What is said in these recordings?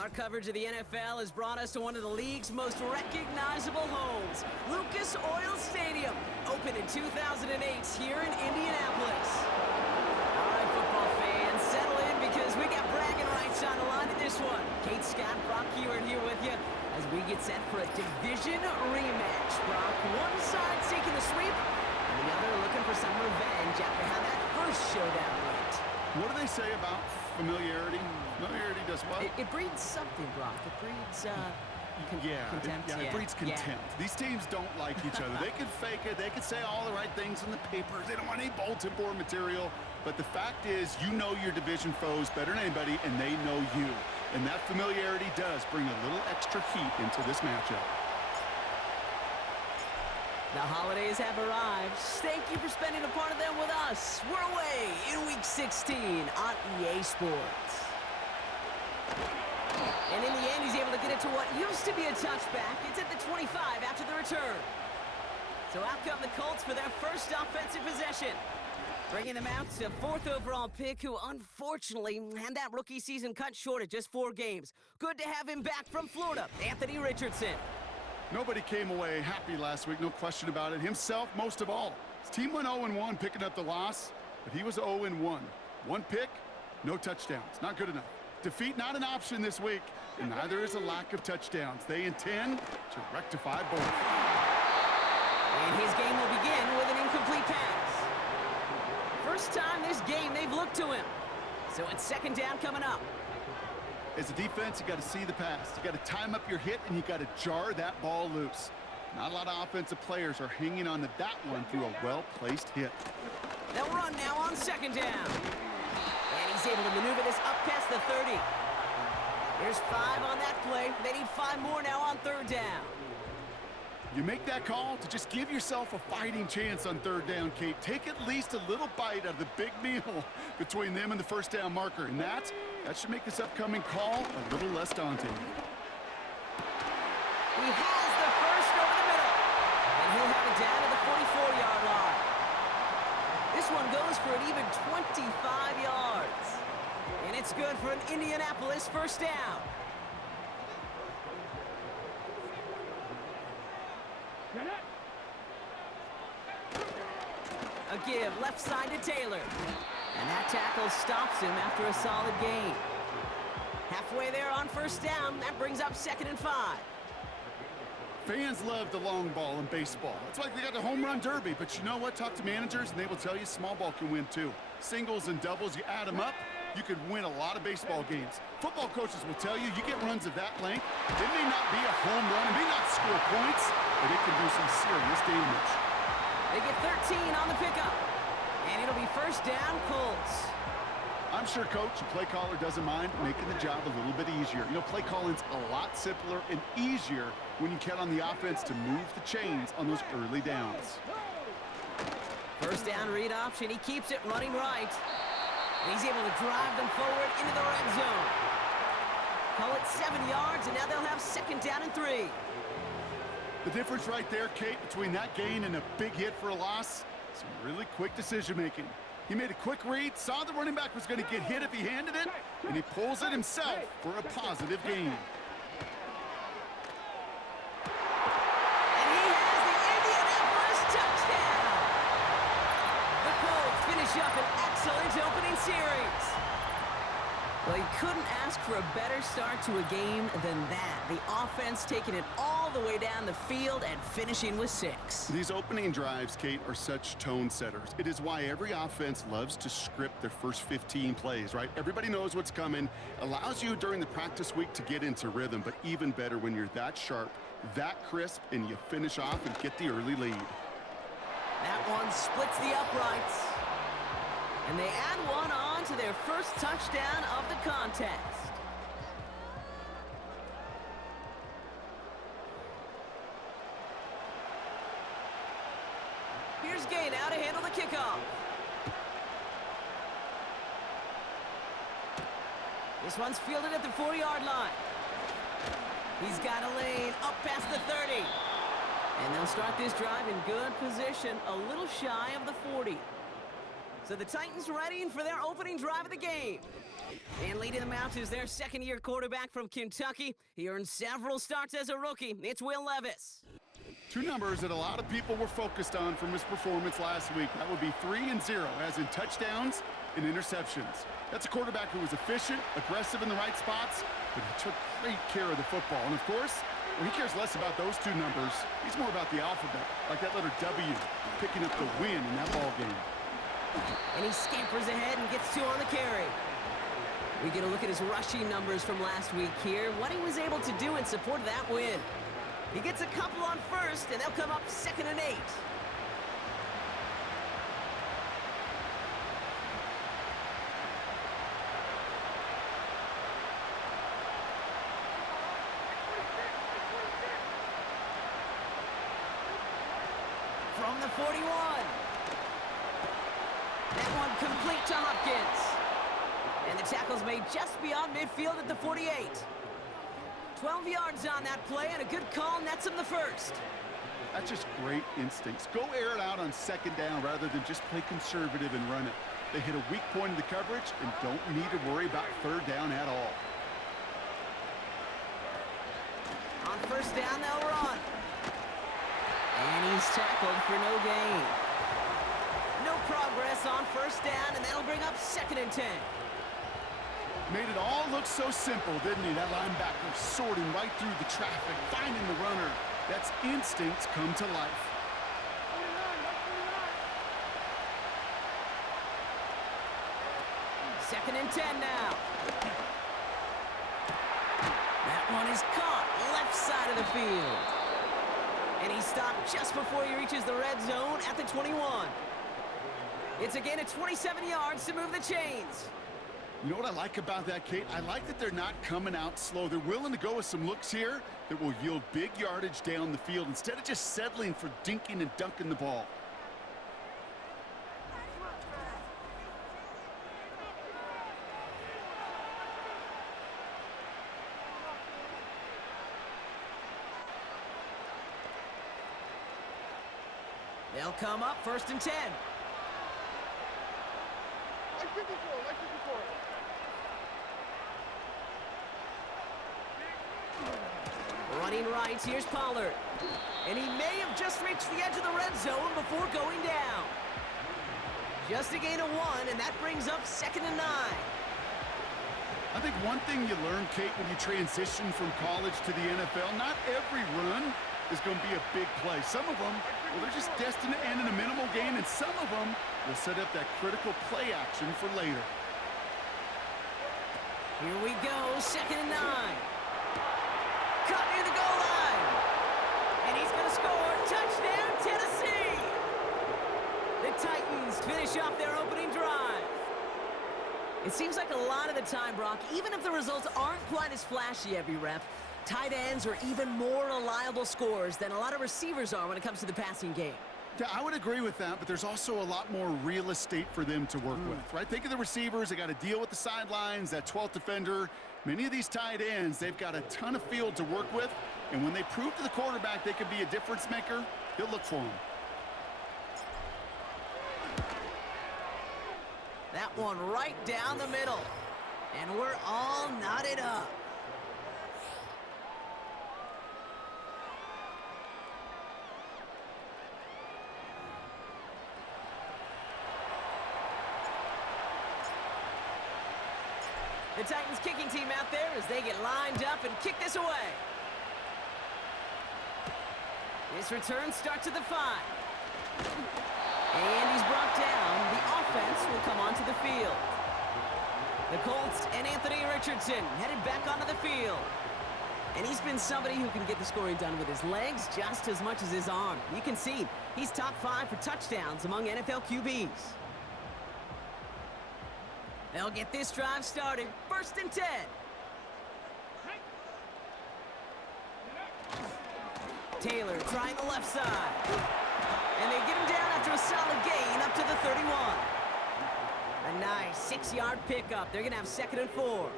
Our coverage of the NFL has brought us to one of the league's most recognizable homes, Lucas Oil Stadium, opened in 2008 here in Indianapolis. All right, football fans, settle in because we got bragging rights on the line in this one. Kate, Scott, Brock Hewitt here with you as we get set for a division rematch. Brock, one side taking the sweep, and the other looking for some revenge after how that first showdown went. What do they say about familiarity? Familiarity does what? It breeds something, Brock. It breeds, contempt. It breeds contempt. These teams don't like each other. They could fake it. They could say all the right things in the papers. They don't want any bulletin board material. But the fact is, you know your division foes better than anybody, and they know you. And that familiarity does bring a little extra heat into this matchup. The holidays have arrived. Thank you for spending a part of them with us. We're away in Week 16 on EA Sports. And in the end, he's able to get it to what used to be a touchback. It's at the 25 after the return. So out come the Colts for their first offensive possession. Bringing them out to 4th overall pick, who unfortunately had that rookie season cut short at just 4 games. Good to have him back from Florida, Anthony Richardson. Nobody came away happy last week, no question about it. Himself, most of all. His team went 0-1, picking up the loss, but he was 0-1. 1 pick, no touchdowns. Not good enough. Defeat not an option this week, and neither is a lack of touchdowns. They intend to rectify both. And his game will begin with an incomplete pass. First time this game they've looked to him. So it's 2nd down coming up. As a defense, you got to see the pass. You got to time up your hit, and you got to jar that ball loose. Not a lot of offensive players are hanging on to that one through a well-placed hit. They'll run now on 2nd down. And he's able to maneuver this up past the 30. There's 5 on that play. They need 5 more now on 3rd down. You make that call to just give yourself a fighting chance on 3rd down, Kate. Take at least a little bite out of the big meal between them and the 1st down marker. And that should make this upcoming call a little less daunting. He has the first over the middle. And he'll have it down to the 44-yard line. This one goes for an even 25 yards. And it's good for an Indianapolis 1st down. A give left side to Taylor. And that tackle stops him after a solid gain. Halfway there on 1st down. That brings up 2nd and 5. Fans love the long ball in baseball. It's like they got the home run derby. But you know what? Talk to managers, and they will tell you small ball can win too. Singles and doubles, you add them up, you could win a lot of baseball games. Football coaches will tell you get runs of that length. It may not be a home run, it may not score points, but it can do some serious damage. They get 13 on the pickup. And it'll be 1st down, Colts. I'm sure coach and play caller doesn't mind making the job a little bit easier. You know, play calling's a lot simpler and easier when you count on the offense to move the chains on those early downs. 1st down read option. He keeps it running right. And he's able to drive them forward into the red zone. Call it 7 yards, and now they'll have 2nd down and 3. The difference right there, Kate, between that gain and a big hit for a loss, some really quick decision-making. He made a quick read, saw the running back was going to get hit if he handed it, and he pulls it himself for a positive gain. And he has the Indianapolis touchdown! The Colts finish up an excellent opening series. Well, you couldn't ask for a better start to a game than that. The offense taking it all the way down the field and finishing with 6. These opening drives, Kate, are such tone setters. It is why every offense loves to script their first 15 plays, right? Everybody knows what's coming. Allows you during the practice week to get into rhythm, but even better when you're that sharp, that crisp, and you finish off and get the early lead. That one splits the uprights. And they add one on to their first touchdown of the contest. Here's Gay now to handle the kickoff. This one's fielded at the 4-yard line. He's got a lane up past the 30. And they'll start this drive in good position, a little shy of the 40. So the Titans ready for their opening drive of the game. And leading them out is their second-year quarterback from Kentucky. He earned several starts as a rookie. It's Will Levis. Two numbers that a lot of people were focused on from his performance last week. That would be 3 and 0, as in touchdowns and interceptions. That's a quarterback who was efficient, aggressive in the right spots, but he took great care of the football. And of course, well, he cares less about those two numbers. He's more about the alphabet, like that letter W, picking up the win in that ball game. And he scampers ahead and gets 2 on the carry. We get a look at his rushing numbers from last week here, what he was able to do in support of that win. He gets a couple on first, and they'll come up 2nd and 8. From the 41. That one complete to Hopkins. And the tackle's made just beyond midfield at the 48. 12 yards on that play, and a good call nets him the first. That's just great instincts. Go air it out on 2nd down rather than just play conservative and run it. They hit a weak point in the coverage and don't need to worry about 3rd down at all. On 1st down, they'll run. And he's tackled for no gain. No progress on 1st down, and that'll bring up 2nd and 10. Made it all look so simple, didn't he? That linebacker sorting right through the traffic, finding the runner. That's instincts come to life. Second and 10 now. That one is caught left side of the field. And he stopped just before he reaches the red zone at the 21. It's a gain of 27 yards to move the chains. You know what I like about that, Kate? I like that they're not coming out slow. They're willing to go with some looks here that will yield big yardage down the field instead of just settling for dinking and dunking the ball. They'll come up 1st and 10. Like 54. Running right, here's Pollard. And he may have just reached the edge of the red zone before going down. Just a gain of 1, and that brings up 2nd and 9. I think one thing you learn, Kate, when you transition from college to the NFL, not every run is going to be a big play. Some of them, well, they're just destined to end in a minimal gain, and some of them will set up that critical play action for later. Here we go, 2nd and 9. Cut near the goal line. And he's going to score. Touchdown, Tennessee. The Titans finish off their opening drive. It seems like a lot of the time, Brock, even if the results aren't quite as flashy every rep, tight ends are even more reliable scorers than a lot of receivers are when it comes to the passing game. Yeah, I would agree with that, but there's also a lot more real estate for them to work with, right? Think of the receivers. They got to deal with the sidelines, that 12th defender. Many of these tight ends, they've got a ton of field to work with, and when they prove to the quarterback they can be a difference maker, he'll look for them. That one right down the middle. And we're all knotted up. The Titans kicking team out there as they get lined up and kick this away. This return starts at the 5. And he's brought down. The offense will come onto the field. The Colts and Anthony Richardson headed back onto the field. And he's been somebody who can get the scoring done with his legs just as much as his arm. You can see he's top 5 for touchdowns among NFL QBs. They'll get this drive started. 1st and 10. Taylor trying the left side. And they get him down after a solid gain up to the 31. A nice 6-yard pickup. They're going to have 2nd and 4.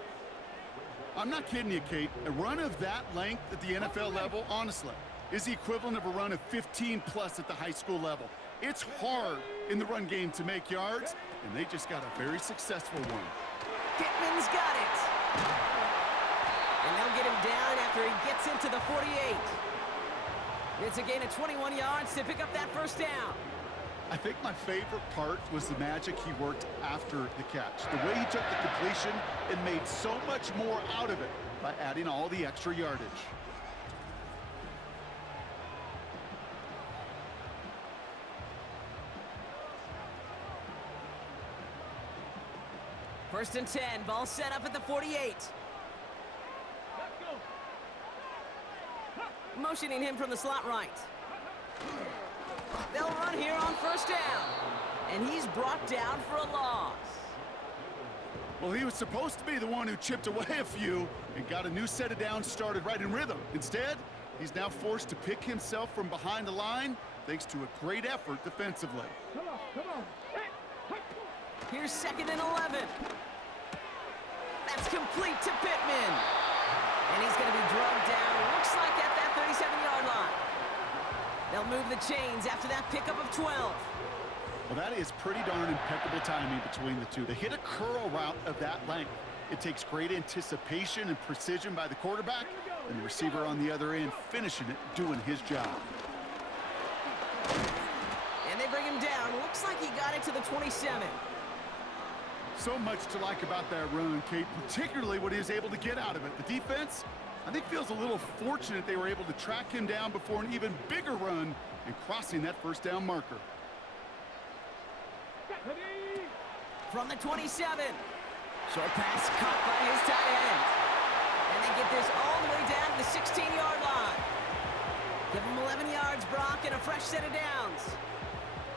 I'm not kidding you, Kate. A run of that length at the NFL level, honestly, is the equivalent of a run of 15-plus at the high school level. It's hard in the run game to make yards, and they just got a very successful one. Pittman's got it. And they'll get him down after he gets into the 48. It's a gain of 21 yards to pick up that first down. I think my favorite part was the magic he worked after the catch. The way he took the completion and made so much more out of it by adding all the extra yardage. First and 10, ball set up at the 48. Motioning him from the slot right. They'll run here on first down. And he's brought down for a loss. Well, he was supposed to be the one who chipped away a few and got a new set of downs started right in rhythm. Instead, he's now forced to pick himself from behind the line thanks to a great effort defensively. Come on. Here's second and 11. That's complete to Pittman. And he's going to be drugged down, looks like at that 37-yard line. They'll move the chains after that pickup of 12. Well, that is pretty darn impeccable timing between the two. To hit a curl route of that length, it takes great anticipation and precision by the quarterback, and the receiver on the other end finishing it, doing his job. And they bring him down. Looks like he got it to the 27. So much to like about that run, Kate, particularly what he was able to get out of it. The defense, I think, feels a little fortunate they were able to track him down before an even bigger run and crossing that first down marker. From the 27. Short pass caught by his tight end. And they get this all the way down to the 16-yard line. Give him 11 yards, Brock, and a fresh set of downs.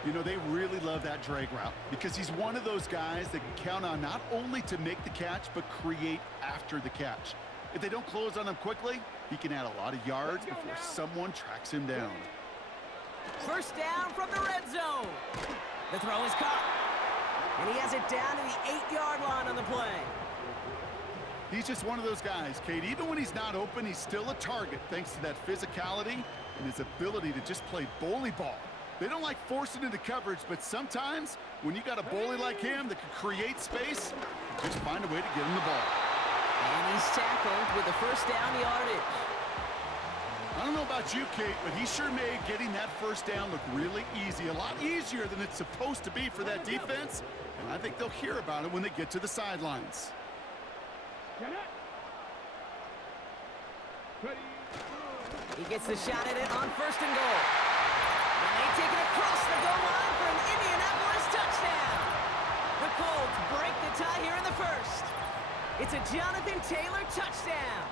You know, they really love that drag route because he's one of those guys that can count on not only to make the catch, but create after the catch. If they don't close on him quickly, he can add a lot of yards before someone tracks him down. First down from the red zone. The throw is caught. And he has it down to the 8-yard line on the play. He's just one of those guys, Kate. Even when he's not open, he's still a target thanks to that physicality and his ability to just play bully ball. They don't like forcing into coverage, but sometimes when you got a bully like him that can create space, just find a way to get him the ball. And he's tackled with the first down yardage. I don't know about you, Kate, but he sure made getting that first down look really easy. A lot easier than it's supposed to be for that defense. And I think they'll hear about it when they get to the sidelines. He gets the shot at it on first and goal. And they take it across the goal line for an Indianapolis touchdown. The Colts break the tie here in the first. It's a Jonathan Taylor touchdown.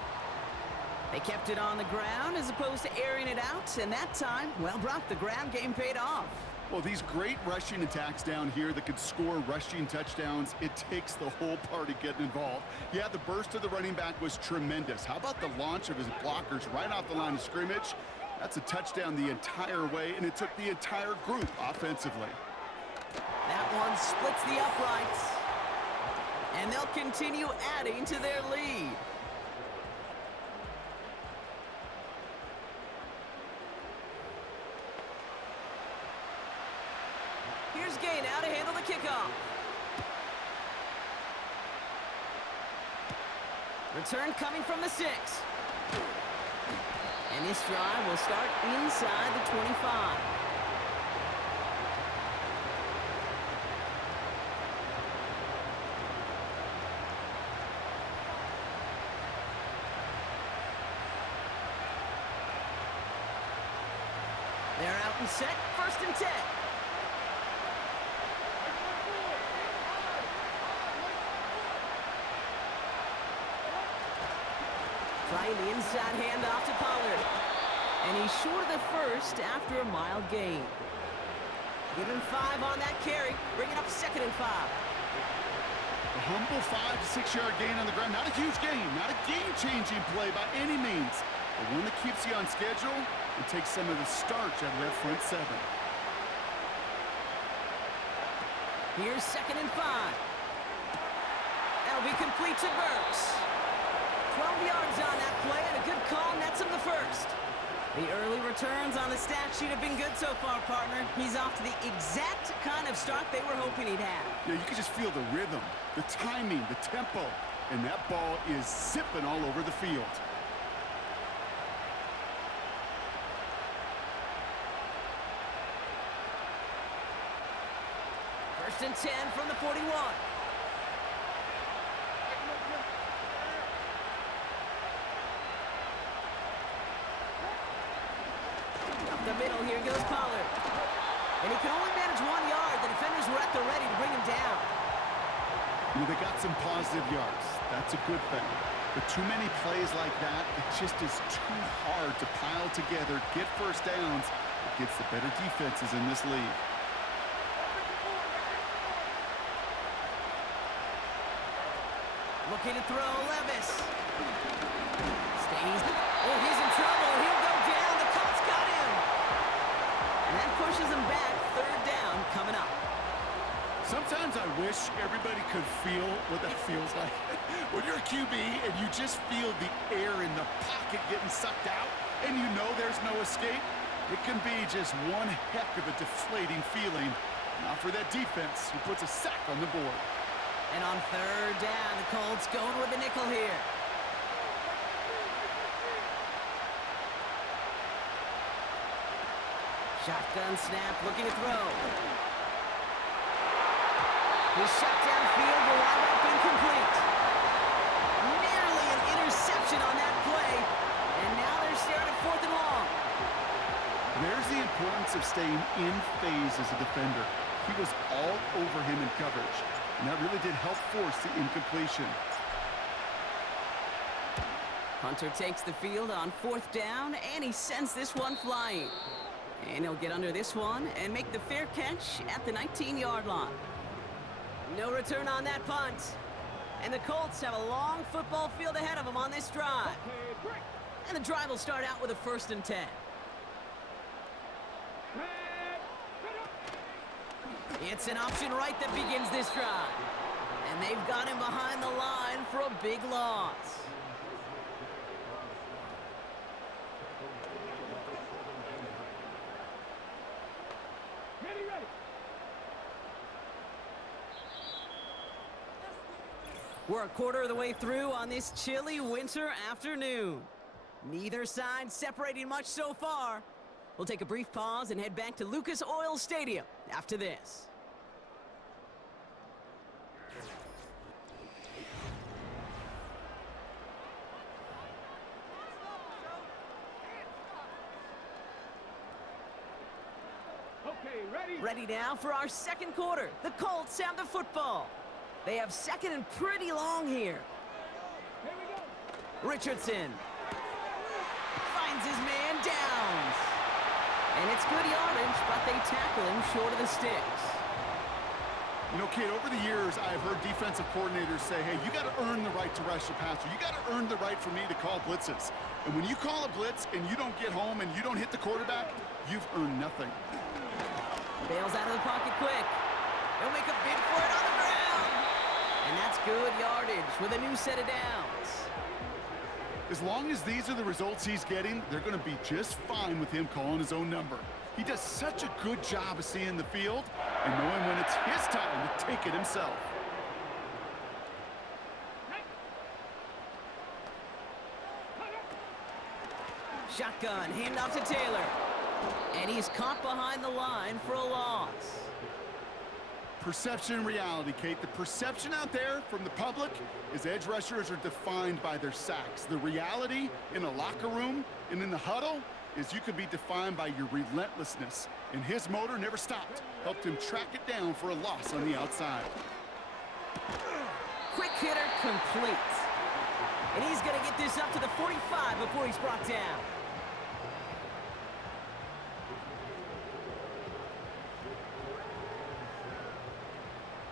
They kept it on the ground as opposed to airing it out, and that time, well, Brock, the ground game paid off. Well, these great rushing attacks down here that could score rushing touchdowns, it takes the whole party getting involved. Yeah, the burst of the running back was tremendous. How about the launch of his blockers right off the line of scrimmage? That's a touchdown the entire way, and it took the entire group offensively. That one splits the uprights, and they'll continue adding to their lead. Here's Gay now to handle the kickoff. Return coming from the 6. And this drive will start inside the 25. They're out and set, first and 10. Trying the inside handoff to Pollard. And he's short of the first after a mild gain. Give him 5 on that carry, bringing up second and 5. A humble 5 to 6 yard gain on the ground. Not a huge gain, not a game-changing play by any means, but one that keeps you on schedule and takes some of the starch out of that front 7. Here's second and 5. That'll be complete to Burks. 12 yards on that play, and a good call nets him the first. The early returns on the stat sheet have been good so far, partner. He's off to the exact kind of start they were hoping he'd have. Yeah, you can just feel the rhythm, the timing, the tempo, and that ball is zipping all over the field. First and 10 from the 41. Up the middle, here goes Pollard. And he can only manage 1 yard. The defenders were at the ready to bring him down. They got some positive yards. That's a good thing. But too many plays like that, it just is too hard to pile together, get first downs against the better defenses in this league. Looking to throw, Levis. Stays. Oh, he's in trouble. He'll go down. The Colts got him. And that pushes him back. Third down coming up. Sometimes I wish everybody could feel what that feels like. When you're a QB and you just feel the air in the pocket getting sucked out and you know there's no escape, it can be just one heck of a deflating feeling. Not for that defense who puts a sack on the board. And on third down, the Colts going with the nickel here. Shotgun snap, looking to throw. He's shot downfield, will wind up incomplete. Nearly an interception on that play. And now they're staring at 4th and long. There's the importance of staying in phase as a defender. He was all over him in coverage. And that really did help force the incompletion. Hunter takes the field on 4th down, and he sends this one flying. And he'll get under this one and make the fair catch at the 19-yard line. No return on that punt. And the Colts have a long football field ahead of them on this drive. And the drive will start out with a 1st and 10. It's an option right that begins this drive. And they've got him behind the line for a big loss. We're a quarter of the way through on this chilly winter afternoon. Neither side separating much so far. We'll take a brief pause and head back to Lucas Oil Stadium after this. Ready now for our second quarter. The Colts have the football. They have second and pretty long here. Richardson finds his man downs. And it's good yardage, but they tackle him short of the sticks. You know, kid, over the years, I've heard defensive coordinators say, hey, you got to earn the right to rush the passer. You got to earn the right for me to call blitzes. And when you call a blitz and you don't get home and you don't hit the quarterback, you've earned nothing. Bails out of the pocket quick. He'll make a bid for it on the ground. And that's good yardage with a new set of downs. As long as these are the results he's getting, they're going to be just fine with him calling his own number. He does such a good job of seeing the field and knowing when it's his time to take it himself. Shotgun, handoff to Taylor. And he's caught behind the line for a loss. Perception and reality, Kate. The perception out there from the public is edge rushers are defined by their sacks. The reality in a locker room and in the huddle is you could be defined by your relentlessness. And his motor never stopped. Helped him track it down for a loss on the outside. Quick hitter complete. And he's going to get this up to the 45 before he's brought down.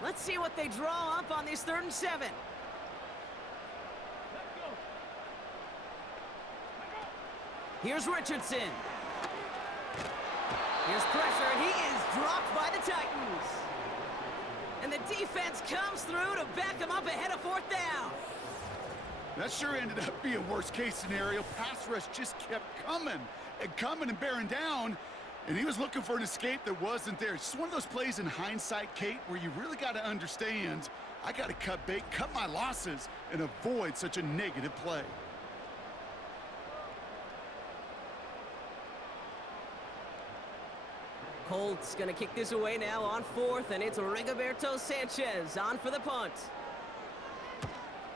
Let's see what they draw up on this 3rd and 7. Here's Richardson. Here's pressure, and he is dropped by the Titans. And the defense comes through to back him up ahead of 4th down. That sure ended up being worst-case scenario. Pass rush just kept coming and bearing down, and he was looking for an escape that wasn't there. It's just one of those plays in hindsight, Kate, where you really got to understand, I got to cut bait, cut my losses, and avoid such a negative play. Colts gonna kick this away now on 4th, and it's Rigoberto Sanchez on for the punt.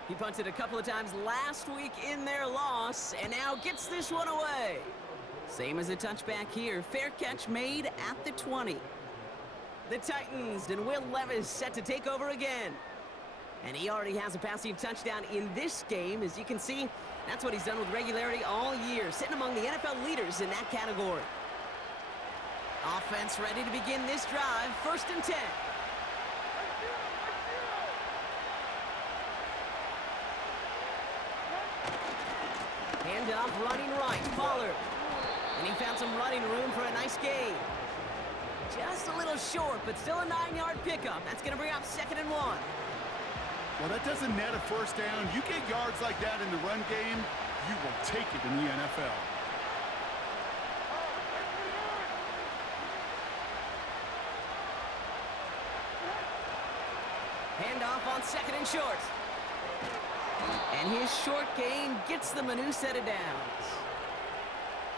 He punted a couple of times last week in their loss, and now gets this one away. Same as a touchback here. Fair catch made at the 20. The Titans and Will Levis set to take over again. And he already has a passing touchdown in this game. As you can see, that's what he's done with regularity all year, sitting among the NFL leaders in that category. Offense ready to begin this drive. 1st and 10. Handoff running right, Pollard. And he found some running room for a nice gain. Just a little short, but still a 9-yard pickup. That's going to bring up 2nd and 1. Well, that doesn't net a first down. You get yards like that in the run game, you will take it in the NFL. Handoff on 2nd and short. And his short gain gets them a new set of downs.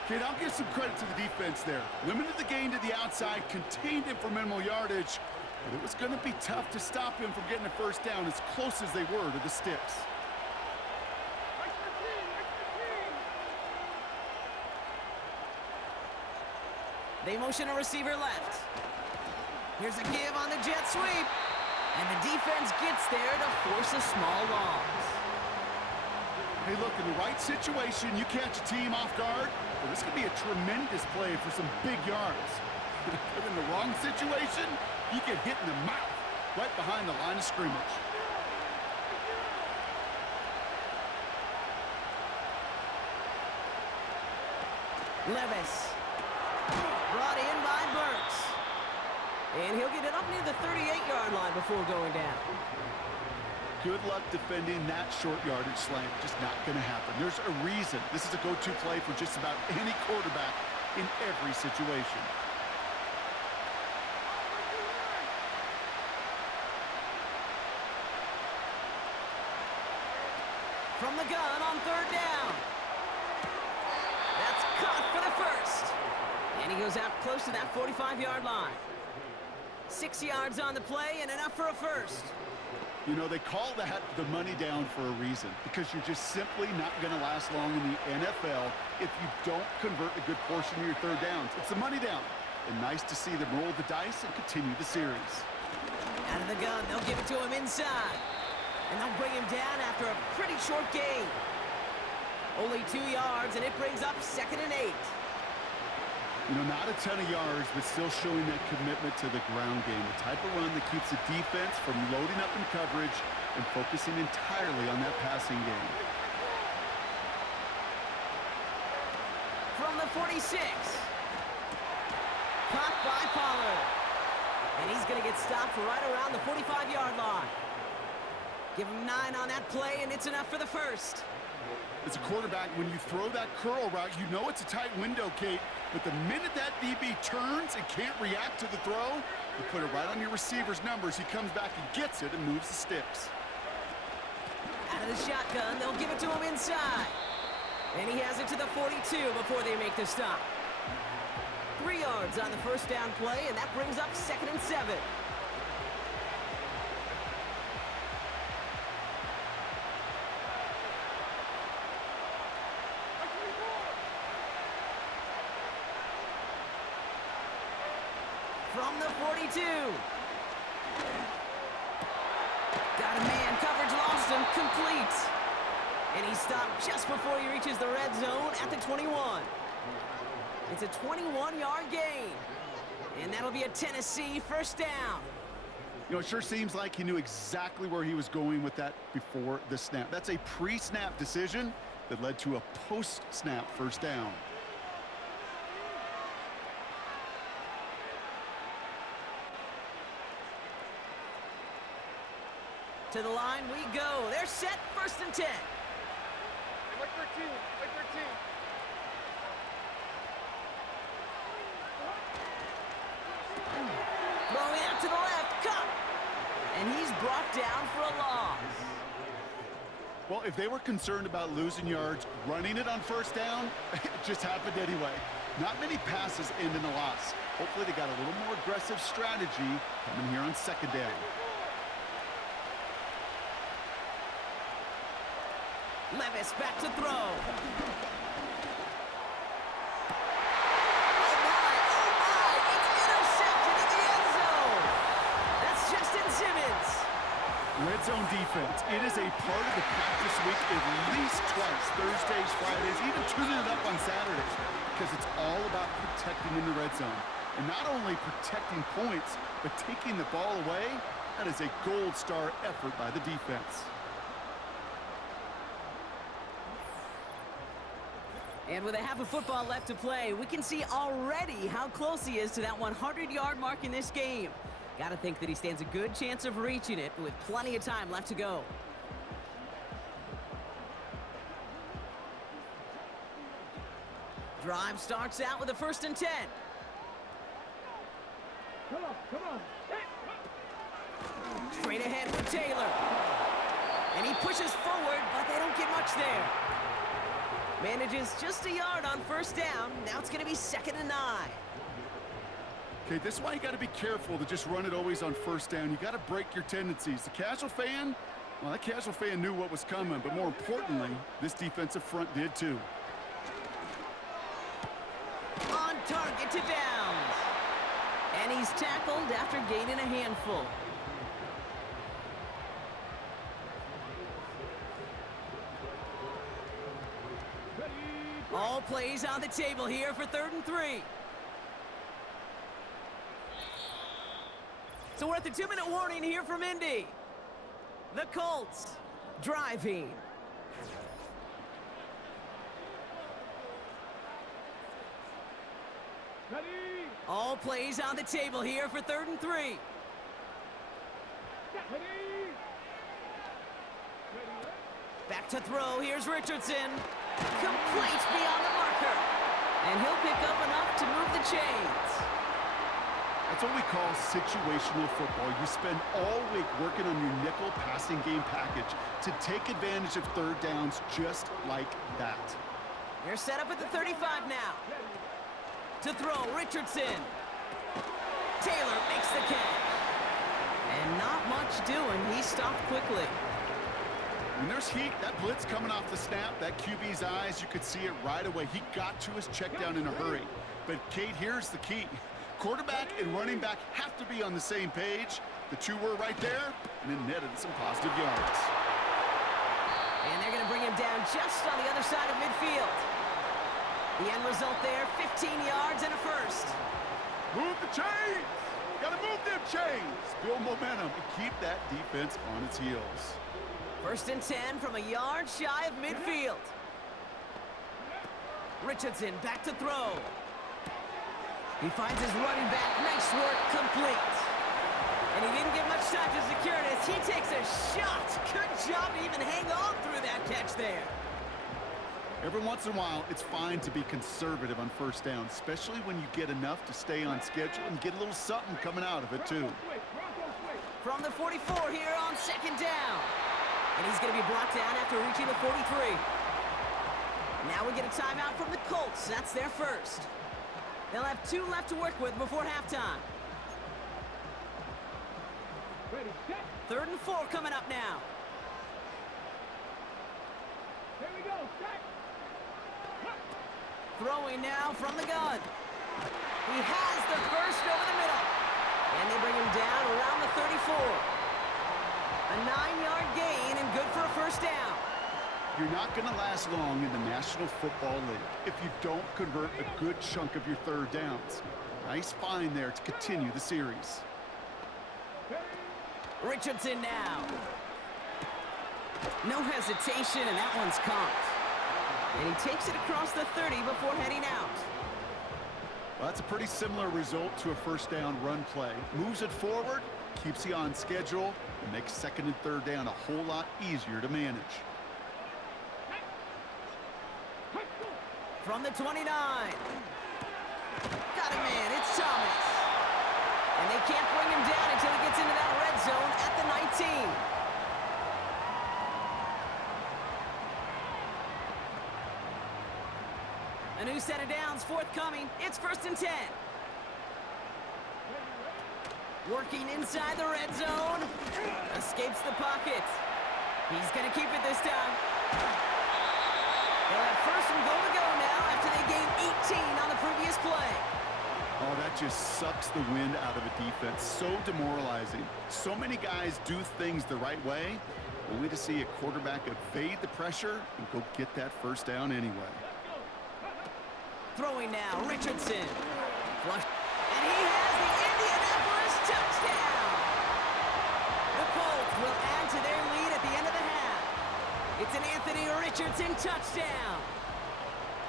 Kate, I'll give some credit to the defense there. Limited the gain to the outside, contained him for minimal yardage, but it was going to be tough to stop him from getting a first down as close as they were to the sticks. They motion a receiver left. Here's a give on the jet sweep. And the defense gets there to force a small loss. Hey, look, in the right situation, you catch a team off guard, well, this could be a tremendous play for some big yards. But in the wrong situation, you get hit in the mouth right behind the line of scrimmage. Levis. Brought in by Burks. And he'll get it up near the 38-yard line before going down. Good luck defending that short yardage slant. Just not going to happen. There's a reason this is a go-to play for just about any quarterback in every situation. From the gun on 3rd down. That's caught for the first. And he goes out close to that 45-yard line. 6 yards on the play and enough for a first. You know, they call that the money down for a reason, because you're just simply not going to last long in the NFL if you don't convert a good portion of your 3rd downs. It's the money down. And nice to see them roll the dice and continue the series. Out of the gun, they'll give it to him inside. And they'll bring him down after a pretty short gain. Only 2 yards, and it brings up 2nd and 8. You know, not a ton of yards, but still showing that commitment to the ground game. The type of run that keeps the defense from loading up in coverage and focusing entirely on that passing game. From the 46. Caught by Pollard. And he's going to get stopped right around the 45-yard line. Give him 9 on that play, and it's enough for the first. As a quarterback, when you throw that curl route, you know it's a tight window, Kate. But the minute that DB turns and can't react to the throw, you put it right on your receiver's numbers. He comes back and gets it and moves the sticks. Out of the shotgun, they'll give it to him inside. And he has it to the 42 before they make the stop. 3 yards on the first down play, and that brings up 2nd and 7. From the 42. Got a man, coverage lost him, complete. And he stopped just before he reaches the red zone at the 21. It's a 21-yard gain. And that'll be a Tennessee first down. You know, it sure seems like he knew exactly where he was going with that before the snap. That's a pre-snap decision that led to a post-snap first down. To the line we go. They're set, 1st and 10. Like 13. Like 13. Throwing out to the left, cut! And he's brought down for a loss. Well, if they were concerned about losing yards, running it on first down, it just happened anyway. Not many passes end in a loss. Hopefully they got a little more aggressive strategy coming here on second down. Levis back to throw. Oh my, it's intercepted in the end zone. That's Justin Simmons. Red zone defense. It is a part of the practice week at least twice, Thursdays, Fridays, even tuning it up on Saturdays, because it's all about protecting in the red zone. And not only protecting points, but taking the ball away. That is a gold star effort by the defense. And with a half of football left to play, we can see already how close he is to that 100-yard mark in this game. Got to think that he stands a good chance of reaching it with plenty of time left to go. Drive starts out with a 1st and 10. Come on. Straight ahead with Taylor. And he pushes forward, but they don't get much there. Manages just a yard on 1st down. Now it's going to be 2nd and 9. Okay, this is why you got to be careful to just run it always on 1st down. You got to break your tendencies. The casual fan, well, that casual fan knew what was coming, but more importantly, this defensive front did too. On target to Downs. And he's tackled after gaining a handful. All plays on the table here for 3rd and 3. So we're at the 2-minute warning here from Indy. The Colts driving. Ready. All plays on the table here for 3rd and 3. Ready. Back to throw. Here's Richardson. Complete beyond the marker. And he'll pick up enough to move the chains. That's what we call situational football. You spend all week working on your nickel passing game package to take advantage of 3rd downs just like that. They're set up at the 35 now. To throw, Richardson. Taylor makes the catch. And not much doing. He stopped quickly. When there's heat, that blitz coming off the snap, that QB's eyes, you could see it right away. He got to his check down in a hurry. But, Kate, here's the key. Quarterback and running back have to be on the same page. The two were right there, and it netted some positive yards. And they're going to bring him down just on the other side of midfield. The end result there, 15 yards and a 1st. Move the chains! Gotta move them chains! Build momentum and keep that defense on its heels. 1st and 10 from a yard shy of midfield. Richardson back to throw. He finds his running back. Nice work, complete. And he didn't get much time to secure it as he takes a shot. Good job to even hang on through that catch there. Every once in a while, it's fine to be conservative on 1st down, especially when you get enough to stay on schedule and get a little something coming out of it, too. From the 44 here on 2nd down. And he's going to be brought down after reaching the 43. Now we get a timeout from the Colts. That's their 1st. They'll have 2 left to work with before halftime. 3rd and 4 coming up now. Here we go. Throwing now from the gun. He has the 1st over the middle. And they bring him down around the 34. A 9-yard gain and good for a 1st down. You're not going to last long in the National Football League if you don't convert a good chunk of your 3rd downs. Nice find there to continue the series. Richardson now. No hesitation, and that one's caught. And he takes it across the 30 before heading out. Well, that's a pretty similar result to a 1st down run play. Moves it forward, keeps you on schedule, and makes 2nd and 3rd down a whole lot easier to manage. from the 29. Got him in. It's Thomas. And they can't bring him down until he gets into that red zone at the 19. A new set of downs forthcoming. It's 1st and 10. Working inside the red zone. Escapes the pocket. He's going to keep it this time. They'll have 1st and goal to go now after they gained 18 on the previous play. Oh, that just sucks the wind out of a defense. So demoralizing. So many guys do things the right way, only to see a quarterback evade the pressure and go get that 1st down anyway. Throwing now, Richardson. Flush. And he has the Indianapolis touchdown. The Colts will add to their lead at the end of the half. It's an Anthony Richardson touchdown.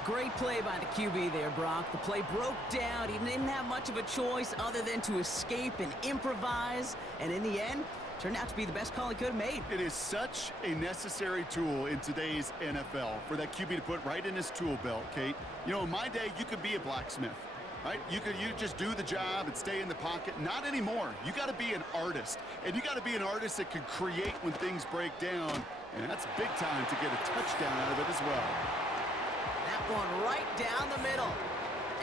Great play by the QB there, Brock. The play broke down. He didn't have much of a choice other than to escape and improvise. And in the end, turned out to be the best call he could have made. It is such a necessary tool in today's NFL for that QB to put right in his tool belt, Kate. You know, in my day, you could be a blacksmith, right? You just do the job and stay in the pocket. Not anymore. You got to be an artist. And you got to be an artist that can create when things break down. And that's big time to get a touchdown out of it as well. That one right down the middle.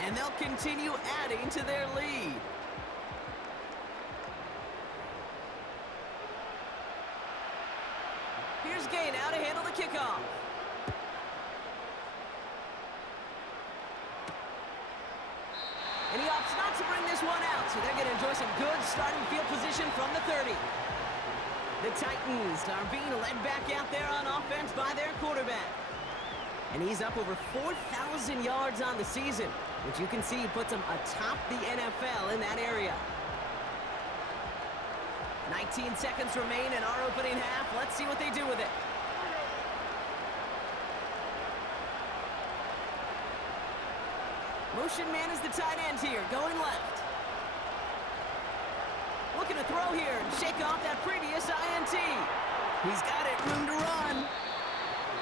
And they'll continue adding to their lead. Here's Gay now to handle the kickoff. And he opts not to bring this one out, so they're going to enjoy some good starting field position from the 30. The Titans are being led back out there on offense by their quarterback. And he's up over 4,000 yards on the season, which you can see puts him atop the NFL in that area. 19 seconds remain in our opening half. Let's see what they do with it. Motion man is the tight end here, going left. Looking to throw here and shake off that previous INT. He's got it, room to run.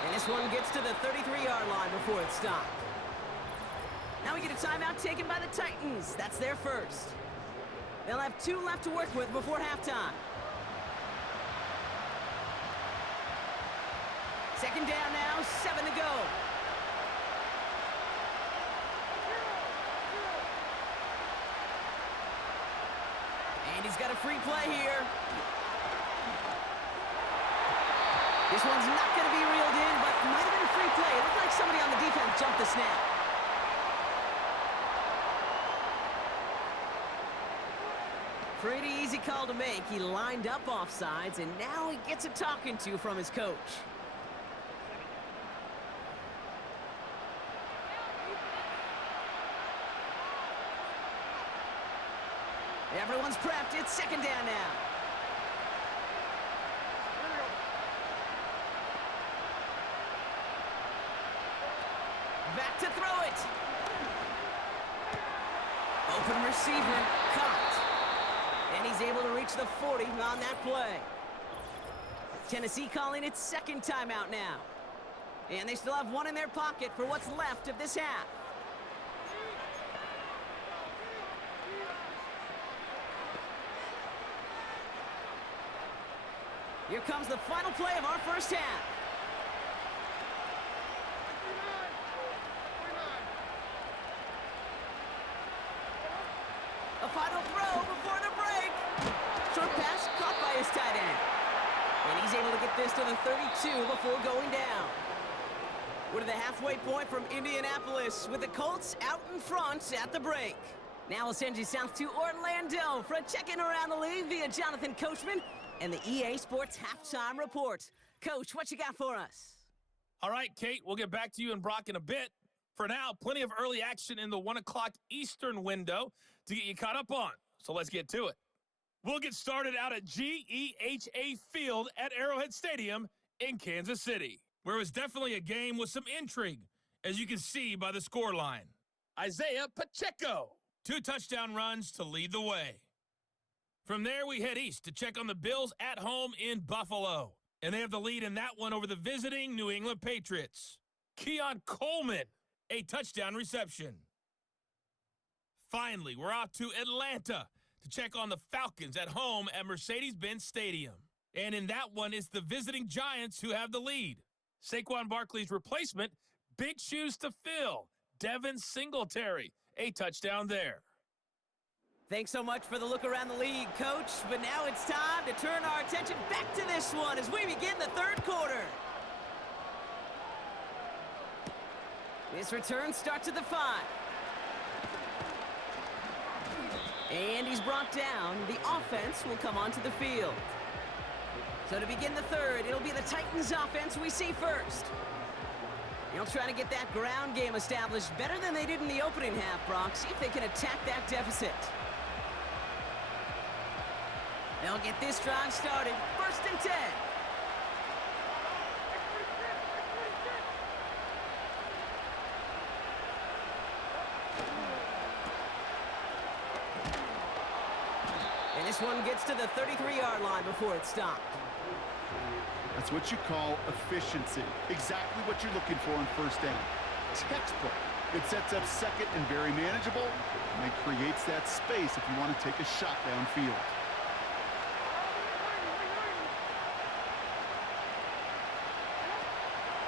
And this one gets to the 33-yard line before it's stopped. Now we get a timeout taken by the Titans. That's their first. They'll have 2 left to work with before halftime. Second down now, 7 to go. And he's got a free play here. This one's not going to be reeled in, but might have been a free play. It looked like somebody on the defense jumped the snap. Pretty easy call to make. He lined up offsides, and now he gets a talking to from his coach. Everyone's prepped. It's second down now. Back to throw it. Open receiver. Caught. And he's able to reach the 40 on that play. Tennessee calling its second timeout now. And they still have 1 in their pocket for what's left of this half. Here comes the final play of our first half. A final throw before the break. Short pass caught by his tight end. And he's able to get this to the 32 before going down. We're to the halfway point from Indianapolis with the Colts out in front at the break. Now we'll send you south to Orlando for a check-in around the league via Jonathan Coachman and the EA Sports Halftime Report. Coach, what you got for us? All right, Kate, we'll get back to you and Brock in a bit. For now, plenty of early action in the 1 o'clock Eastern window to get you caught up on. So let's get to it. We'll get started out at GEHA Field at Arrowhead Stadium in Kansas City, where it was definitely a game with some intrigue, as you can see by the scoreline. Isaiah Pacheco, 2 touchdown runs to lead the way. From there, we head east to check on the Bills at home in Buffalo. And they have the lead in that one over the visiting New England Patriots. Keon Coleman a touchdown reception. Finally, we're off to Atlanta to check on the Falcons at home at Mercedes-Benz Stadium. And in that one, it's the visiting Giants who have the lead. Saquon Barkley's replacement, big shoes to fill, Devin Singletary, a touchdown there. Thanks so much for the look around the league, Coach. But now it's time to turn our attention back to this one as we begin the third quarter. This return starts at the 5. And he's brought down. The offense will come onto the field. So to begin the third, it'll be the Titans offense we see first. They'll try to get that ground game established better than they did in the opening half, Brock. See if they can attack that deficit. They'll get this drive started. 1st and 10. And this one gets to the 33-yard line before it's stopped. That's what you call efficiency. Exactly what you're looking for on 1st down. Textbook. It sets up 2nd and very manageable, and it creates that space if you want to take a shot downfield.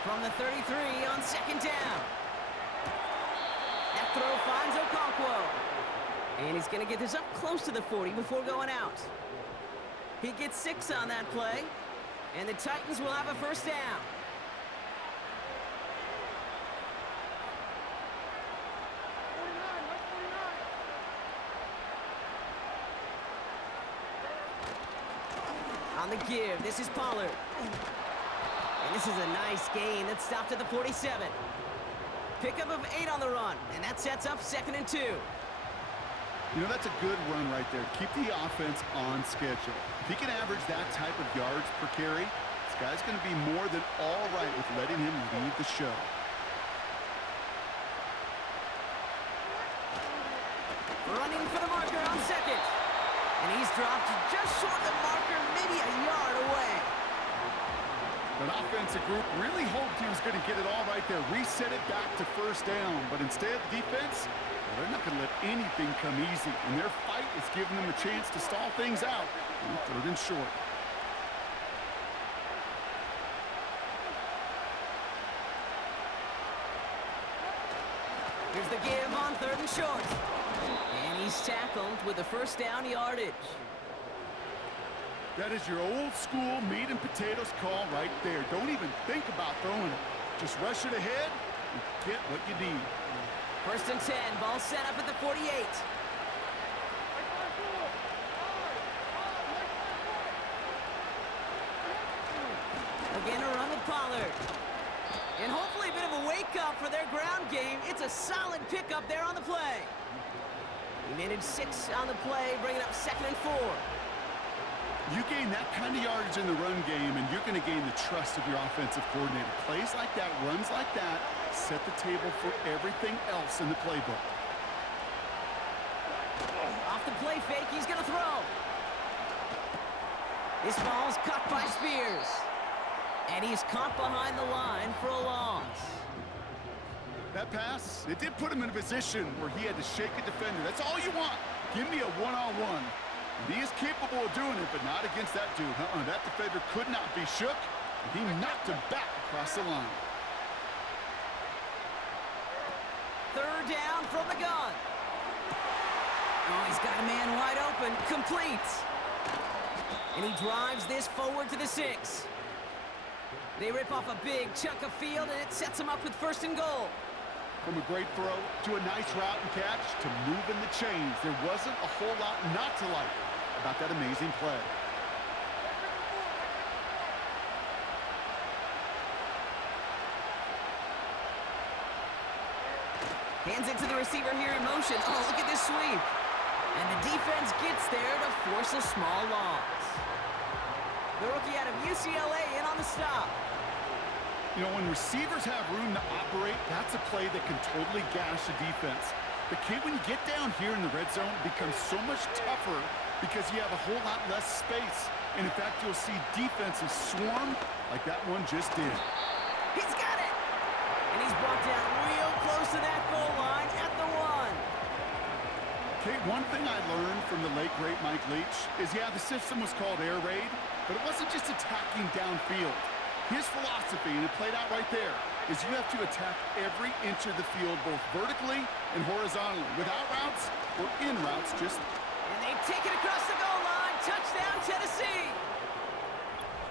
From the 33 on 2nd down. That throw finds Okonkwo. And he's going to get this up close to the 40 before going out. He gets 6 on that play. And the Titans will have a 1st down. On the give, this is Pollard. And this is a nice gain that stopped at the 47. Pickup of 8 on the run, and that sets up 2nd and 2. You know, that's a good run right there. Keep the offense on schedule. If he can average that type of yards per carry, this guy's going to be more than all right with letting him lead the show. Running for the marker on 2nd. And he's dropped just short of the marker, maybe a yard away. That offensive group really hoped he was going to get it all right there, reset it back to 1st down. But instead, the defense, well, they're not going to let anything come easy. And their fight is giving them a chance to stall things out on 3rd and short. Here's the give on 3rd and short. And he's tackled with the 1st down yardage. That is your old school meat and potatoes call right there. Don't even think about throwing it. Just rush it ahead and get what you need. 1st and 10, ball set up at the 48. Again, a run with Pollard. And hopefully a bit of a wake-up for their ground game. It's a solid pickup there on the play. He managed 6 on the play, bringing up 2nd and 4. You gain that kind of yardage in the run game, and you're going to gain the trust of your offensive coordinator. Plays like that, runs like that, set the table for everything else in the playbook. Off the play fake, he's going to throw. This ball's caught by Spears. And he's caught behind the line for a loss. That pass, it did put him in a position where he had to shake a defender. That's all you want. Give me a one-on-one. He is capable of doing it, but not against that dude. That defender could not be shook, and he knocked him back across the line. 3rd down from the gun. Oh, he's got a man wide open. Complete. And he drives this forward to the 6. They rip off a big chunk of field, and it sets him up with 1st and goal. From a great throw to a nice route and catch to moving the chains, there wasn't a whole lot not to like about that amazing play. Hands it to the receiver here in motion. Oh, look at this sweep. And the defense gets there to force a small loss. The rookie out of UCLA in on the stop. You know, when receivers have room to operate, that's a play that can totally gash the defense. But Kate, when you get down here in the red zone, it becomes so much tougher because you have a whole lot less space. And in fact, you'll see defenses swarm like that one just did. He's got it! And he's brought down real close to Kate, one thing I learned from the late, great Mike Leach is, yeah, the system was called air raid, but it wasn't just attacking downfield. His philosophy, and it played out right there, is you have to attack every inch of the field, both vertically and horizontally, without routes or in routes, just... And they take it across the goal line. Touchdown, Tennessee.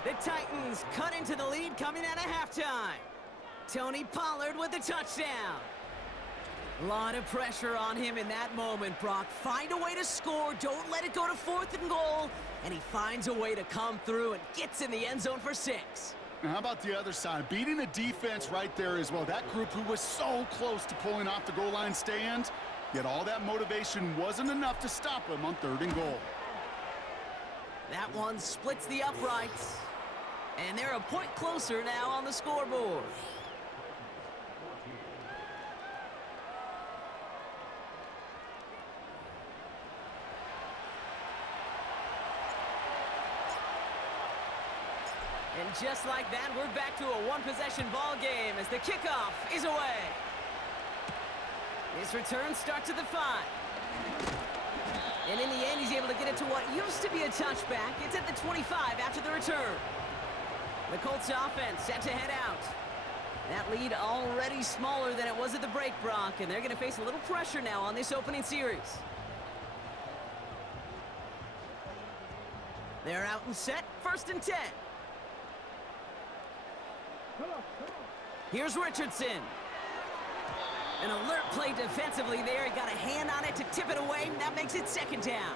The Titans cut into the lead coming out of halftime. Tony Pollard with the touchdown. A lot of pressure on him in that moment, Brock. Find a way to score. Don't let it go to 4th and goal. And he finds a way to come through and gets in the end zone for 6. Now, how about the other side? Beating the defense right there as well. That group who was so close to pulling off the goal line stand, yet all that motivation wasn't enough to stop him on 3rd and goal. That one splits the uprights. And they're a point closer now on the scoreboard. And just like that, we're back to a one-possession ball game as the kickoff is away. His return starts at the 5. And in the end, he's able to get it to what used to be a touchback. It's at the 25 after the return. The Colts offense set to head out. That lead already smaller than it was at the break, Brock, and they're going to face a little pressure now on this opening series. They're out and set, 1st and 10. Here's Richardson. An alert play defensively there. He got a hand on it to tip it away, and that makes it 2nd down.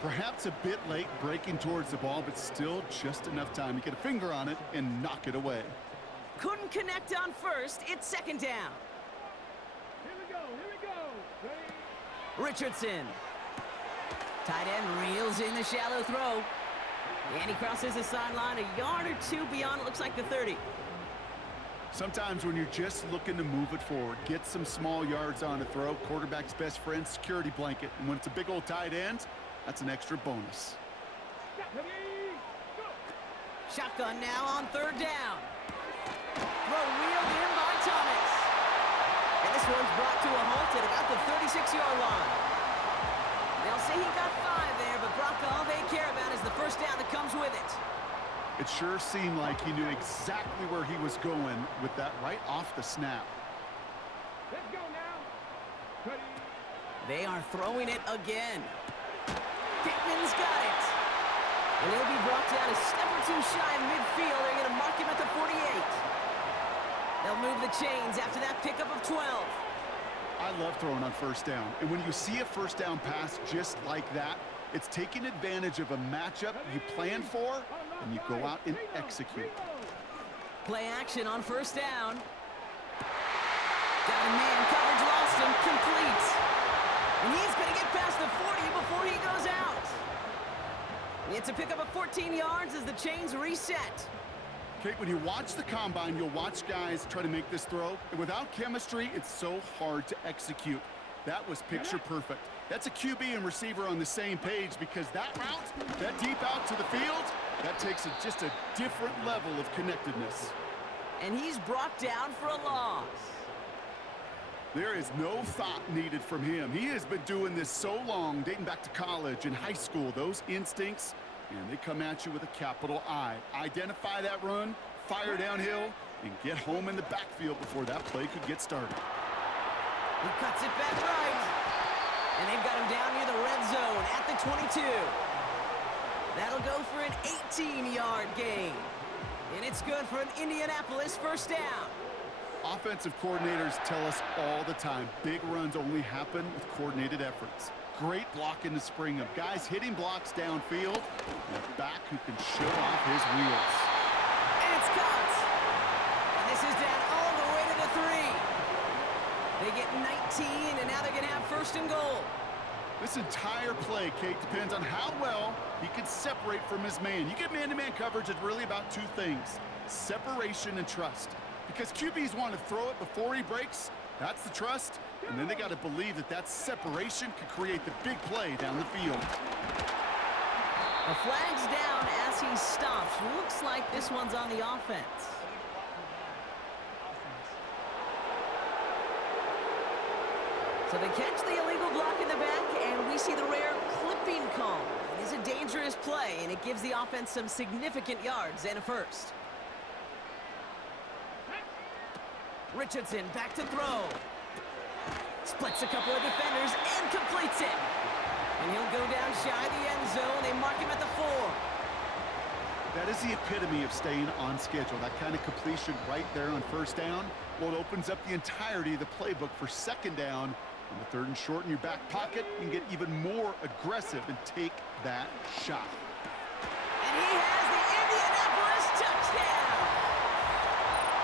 Perhaps a bit late breaking towards the ball, but still just enough time to get a finger on it and knock it away. Couldn't connect on 1st. It's 2nd down. Here we go. Ready? Richardson. Tight end reels in the shallow throw. And he crosses the sideline a yard or 2 beyond, it looks like the 30. Sometimes when you're just looking to move it forward, get some small yards on a throw, quarterback's best friend, security blanket. And when it's a big old tight end, that's an extra bonus. Ready? Go! Shotgun now on 3rd down. Throw wheeled in by Thomas. And this one's brought to a halt at about the 36-yard line. They'll say he got 5 there, but Brock, all they care about is the 1st down that comes with it. It sure seemed like he knew exactly where he was going with that right off the snap. Let's go now. Ready? They are throwing it again. Pittman's got it. And he'll be brought down a step or 2 shy of midfield. They're going to mark him at the 48. They'll move the chains after that pickup of 12. I love throwing on 1st down. And when you see a 1st down pass just like that, it's taking advantage of a matchup you plan for, and you go out and execute. Play action on 1st down. Got a man, coverage lost him, complete. And he's going to get past the 40 before he goes out. It's a pickup of 14 yards as the chains reset. Kate, when you watch the combine, you'll watch guys try to make this throw. And without chemistry, it's so hard to execute. That was picture perfect. That's a QB and receiver on the same page because that route, that deep out to the field, that takes just a different level of connectedness. And he's brought down for a loss. There is no thought needed from him. He has been doing this so long, dating back to college and high school. Those instincts, and they come at you with a capital I. Identify that run, fire downhill, and get home in the backfield before that play could get started. He cuts it back right. And they've got him down near the red zone at the 22. That'll go for an 18-yard gain. And it's good for an Indianapolis 1st down. Offensive coordinators tell us all the time, big runs only happen with coordinated efforts. Great block in the spring of guys hitting blocks downfield, and a back who can show off his wheels. And it's caught. And this is down all the way to the 3. They get 19, and now they're going to have 1st and goal. This entire play, Kate, depends on how well he can separate from his man. You get man-to-man coverage, it's really about 2 things, separation and trust. Because QBs want to throw it before he breaks, that's the trust, and then they got to believe that that separation could create the big play down the field. The flag's down as he stops. Looks like this one's on the offense. So they catch the illegal block in the back, and we see the rare clipping call. It is a dangerous play, and it gives the offense some significant yards and a first. Richardson back to throw. Splits a couple of defenders and completes it. And he'll go down shy of the end zone. They mark him at the 4. That is the epitome of staying on schedule. That kind of completion right there on first down. Well, it opens up the entirety of the playbook for second down. On the 3rd and short in your back pocket, you can get even more aggressive and take that shot. And he has the Indianapolis touchdown.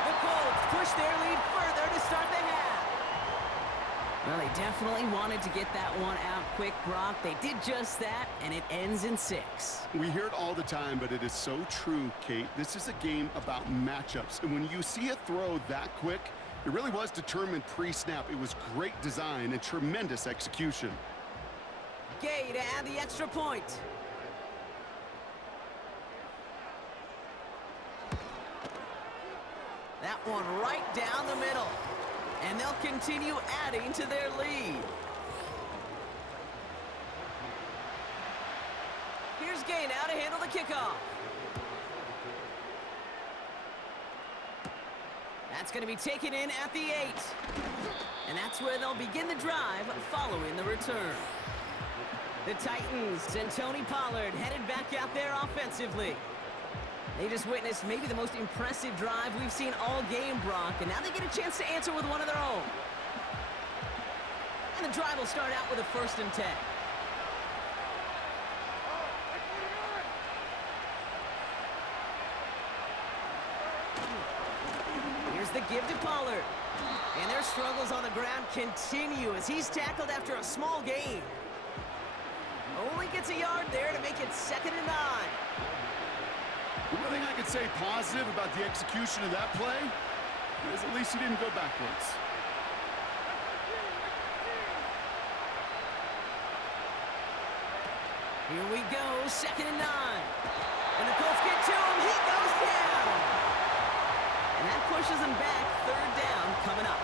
The Colts push their lead further to start the half. Well, they definitely wanted to get that one out quick, Brock. They did just that, and it ends in 6. We hear it all the time, but it is so true, Kate. This is a game about matchups. And when you see a throw that quick, it really was determined pre-snap. It was great design and tremendous execution. Gay to add the extra point. That one right down the middle. And they'll continue adding to their lead. Here's Gay now to handle the kickoff. That's going to be taken in at the 8. And that's where they'll begin the drive following the return. The Titans and Tony Pollard headed back out there offensively. They just witnessed maybe the most impressive drive we've seen all game, Brock, and now they get a chance to answer with one of their own. And the drive will start out with a 1st and 10. Here's the give to Pollard. And their struggles on the ground continue as he's tackled after a small gain. Only gets a yard there to make it 2nd and 9. The one thing I could say positive about the execution of that play is at least he didn't go backwards. Here we go, 2nd and 9. And the Colts get to him. He goes down. And that pushes him back. 3rd down coming up.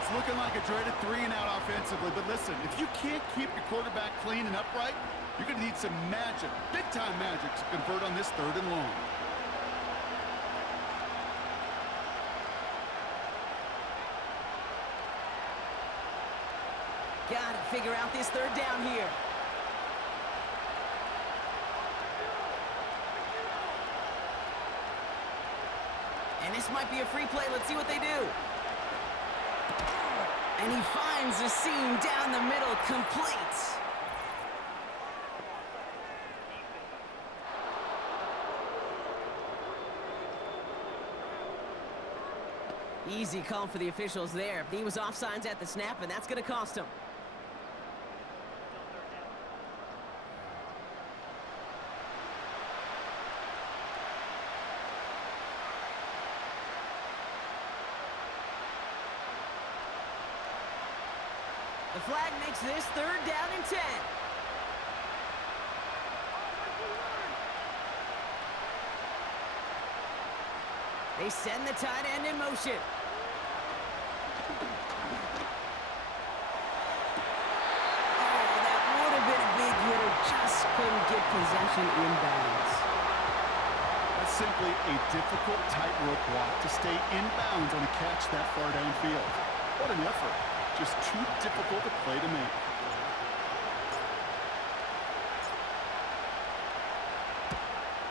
It's looking like a dreaded 3-and-out offensively, but listen, if you can't keep your quarterback clean and upright, you're going to need some magic, big-time magic, to convert on this 3rd and long. Got to figure out this 3rd down here. And this might be a free play. Let's see what they do. And he finds the seam down the middle, complete. Easy call for the officials there. He was offsides at the snap, and that's going to cost him. The flag makes this 3rd down and 10. They send the tight end in motion. Oh, that would have been a big hitter. Just couldn't get possession inbounds. That's simply a difficult tightrope walk to stay inbounds on a catch that far downfield. What an effort. Just too difficult a play to make.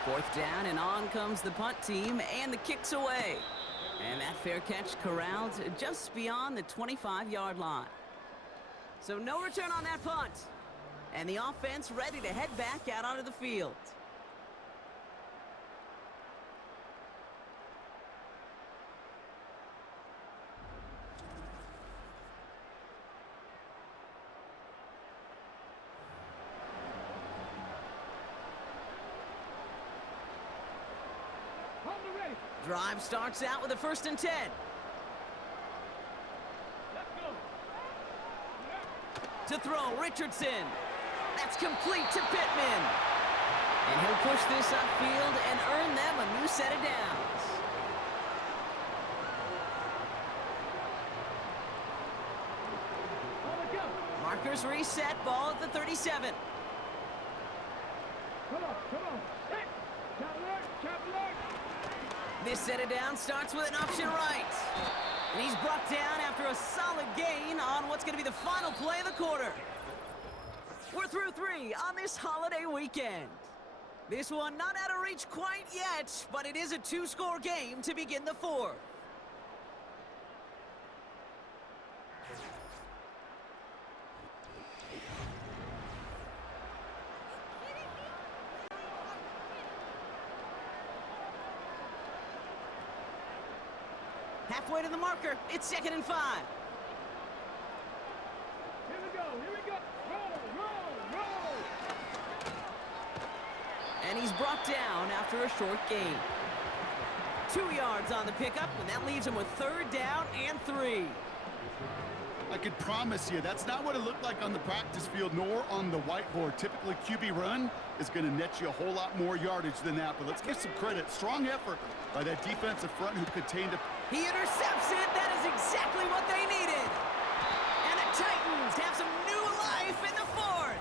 Fourth down, and on comes the punt team, and the kick's away. And that fair catch corralled just beyond the 25-yard line. So no return on that punt. And the offense ready to head back out onto the field. Drive starts out with a 1st and 10. To throw, Richardson. That's complete to Pittman. And he'll push this upfield and earn them a new set of downs. Markers reset, ball at the 37. Come on. Hey, chop alert. This set it down starts with an option right. And he's brought down after a solid gain on what's going to be the final play of the quarter. We're through 3 on this holiday weekend. This one not out of reach quite yet, but it is a 2-score game to begin the 4th. Halfway to the marker, it's 2nd and 5. Here we go. Roll. And he's brought down after a short gain. 2 yards on the pickup, and that leaves him with 3rd down and 3. I can promise you, that's not what it looked like on the practice field nor on the whiteboard. Typically, QB run is going to net you a whole lot more yardage than that, but let's give some credit. Strong effort by that defensive front who contained it. He intercepts it. That is exactly what they needed. And the Titans have some new life in the 4th.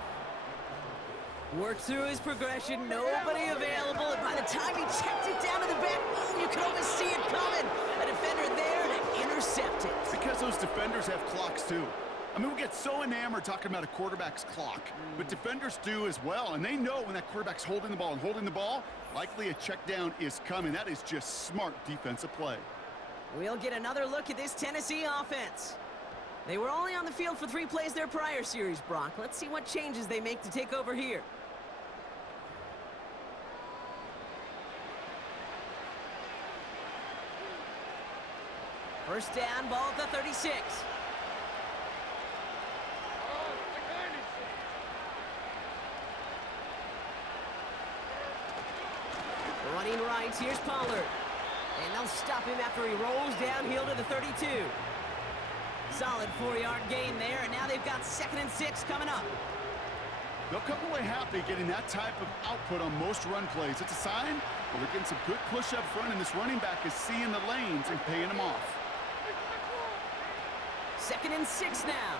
Worked through his progression, nobody available, and by the time he checked it down to the back, you could almost see it coming. A defender there to intercept it. Because those defenders have clocks too. I mean, we get so enamored talking about a quarterback's clock, but defenders do as well, and they know when that quarterback's holding the ball, likely a check down is coming. That is just smart defensive play. We'll get another look at this Tennessee offense. They were only on the field for 3 plays their prior series, Brock. Let's see what changes they make to take over here. First down, ball at the 36. Running right, here's Pollard. And they'll stop him after he rolls downhill to the 32. Solid 4-yard gain there, and now they've got 2nd and 6 coming up. They'll come away happy getting that type of output on most run plays. It's a sign that they're getting some good push up front, and this running back is seeing the lanes and paying them off. 2nd and 6 now.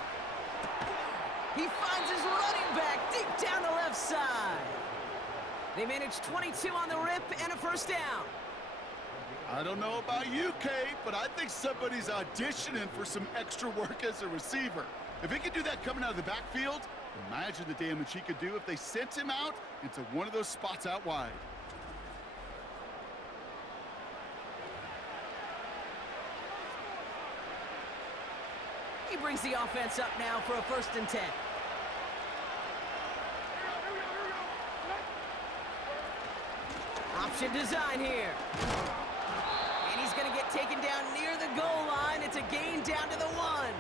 He finds his running back deep down the left side. They managed 22 on the rip and a first down. I don't know about you, Kate, but I think somebody's auditioning for some extra work as a receiver. If he could do that coming out of the backfield, imagine the damage he could do if they sent him out into one of those spots out wide. He brings the offense up now for a 1st and 10. Option design here. And he's going to get taken down near the goal line. It's a gain down to the 1.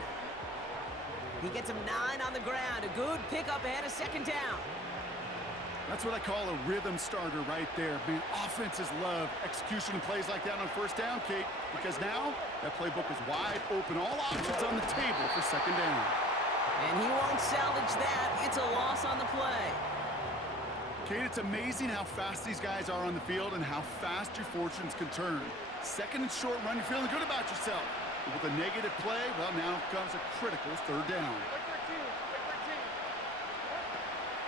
He gets him 9 on the ground. A good pickup ahead of 2nd down. That's what I call a rhythm starter right there. Man, offenses love execution and plays like that on 1st down, Kate, because now that playbook is wide open. All options on the table for 2nd down. And he won't salvage that. It's a loss on the play. Kate, it's amazing how fast these guys are on the field and how fast your fortunes can turn. 2nd and short run, you're feeling good about yourself. But with a negative play, well, now comes a critical 3rd down.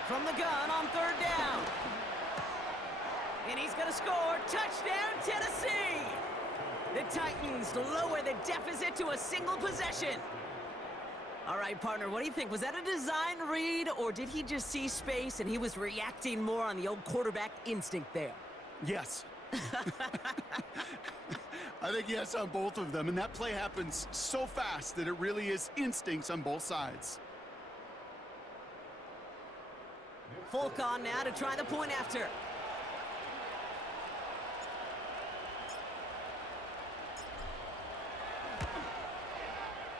From the gun on 3rd down. And he's going to score. Touchdown, Tennessee! The Titans lower the deficit to a single possession. All right, partner, what do you think? Was that a design read, or did he just see space and he was reacting more on the old quarterback instinct there? Yes. I think yes on both of them, and that play happens so fast that it really is instincts on both sides. Folk on now to try the point after.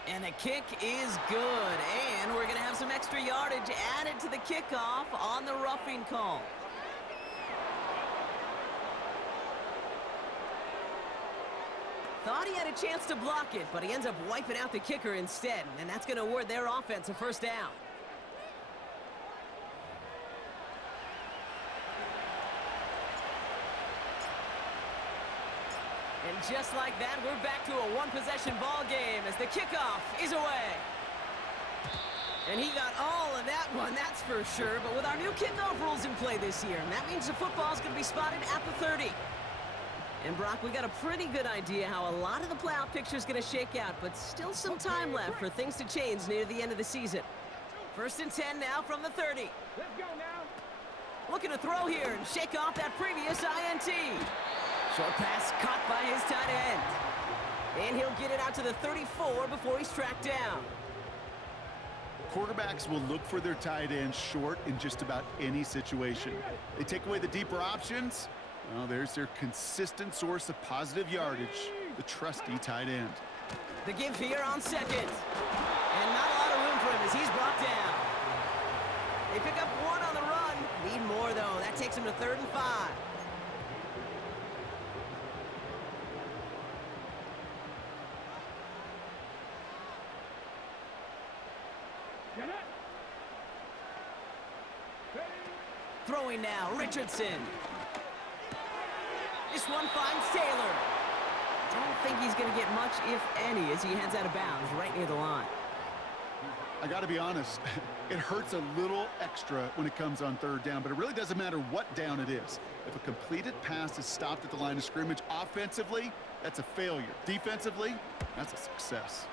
And the kick is good. And we're going to have some extra yardage added to the kickoff on the roughing call. Thought he had a chance to block it, but he ends up wiping out the kicker instead. And that's going to award their offense a 1st down. And just like that, we're back to a 1-possession ball game as the kickoff is away. And he got all of that one, that's for sure. But with our new kickoff rules in play this year, that means the football's going to be spotted at the 30. And Brock, we got a pretty good idea how a lot of the playoff picture is going to shake out, but still some time left for things to change near the end of the season. 1st and 10 now from the 30. Let's go now. Looking to throw here and shake off that previous INT. Short pass caught by his tight end. And he'll get it out to the 34 before he's tracked down. Quarterbacks will look for their tight end short in just about any situation. They take away the deeper options. Well, there's their consistent source of positive yardage, the trusty tight end. The give here on 2nd. And not a lot of room for him as he's brought down. They pick up 1 on the run. Need more, though. That takes him to 3rd and 5. Get it. Ready. Throwing now, Richardson. This one finds Taylor. Don't think he's going to get much, if any, as he heads out of bounds right near the line. I got to be honest, it hurts a little extra when it comes on 3rd down, but it really doesn't matter what down it is. If a completed pass is stopped at the line of scrimmage offensively, that's a failure. Defensively, that's a success.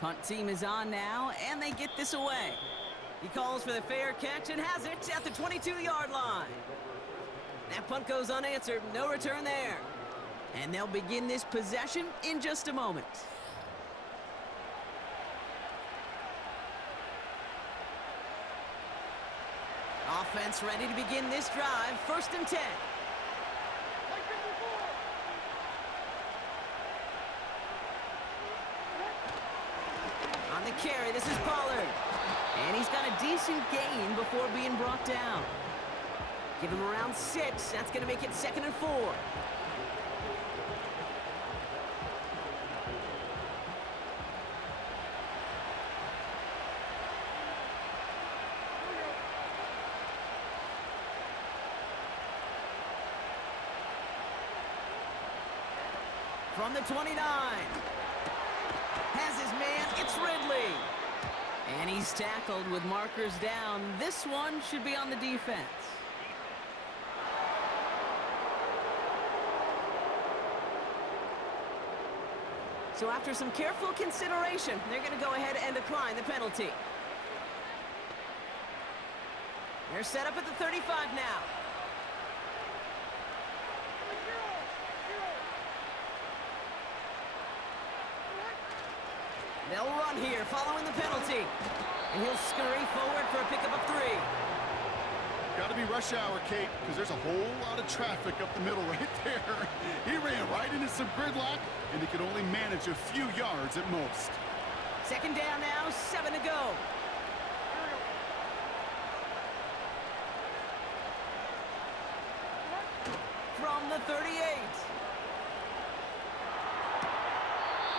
Punt team is on now, and they get this away. He calls for the fair catch and has it at the 22-yard line. That punt goes unanswered, no return there. And they'll begin this possession in just a moment. Offense ready to begin this drive, 1st and 10. Like this before. On the carry, this is Pollard. And he's got a decent gain before being brought down. Give him around 6. That's going to make it 2nd and 4. From the 29. Has his man, it's Ridley. And he's tackled with markers down. This one should be on the defense. So after some careful consideration, they're going to go ahead and decline the penalty. They're set up at the 35 now. They'll run here following the penalty. And he'll scurry forward for a pickup of 3. Got to be rush hour, Kate, because there's a whole lot of traffic up the middle right there. He ran right into some gridlock, and he could only manage a few yards at most. 2nd down now, 7 to go. From the 38.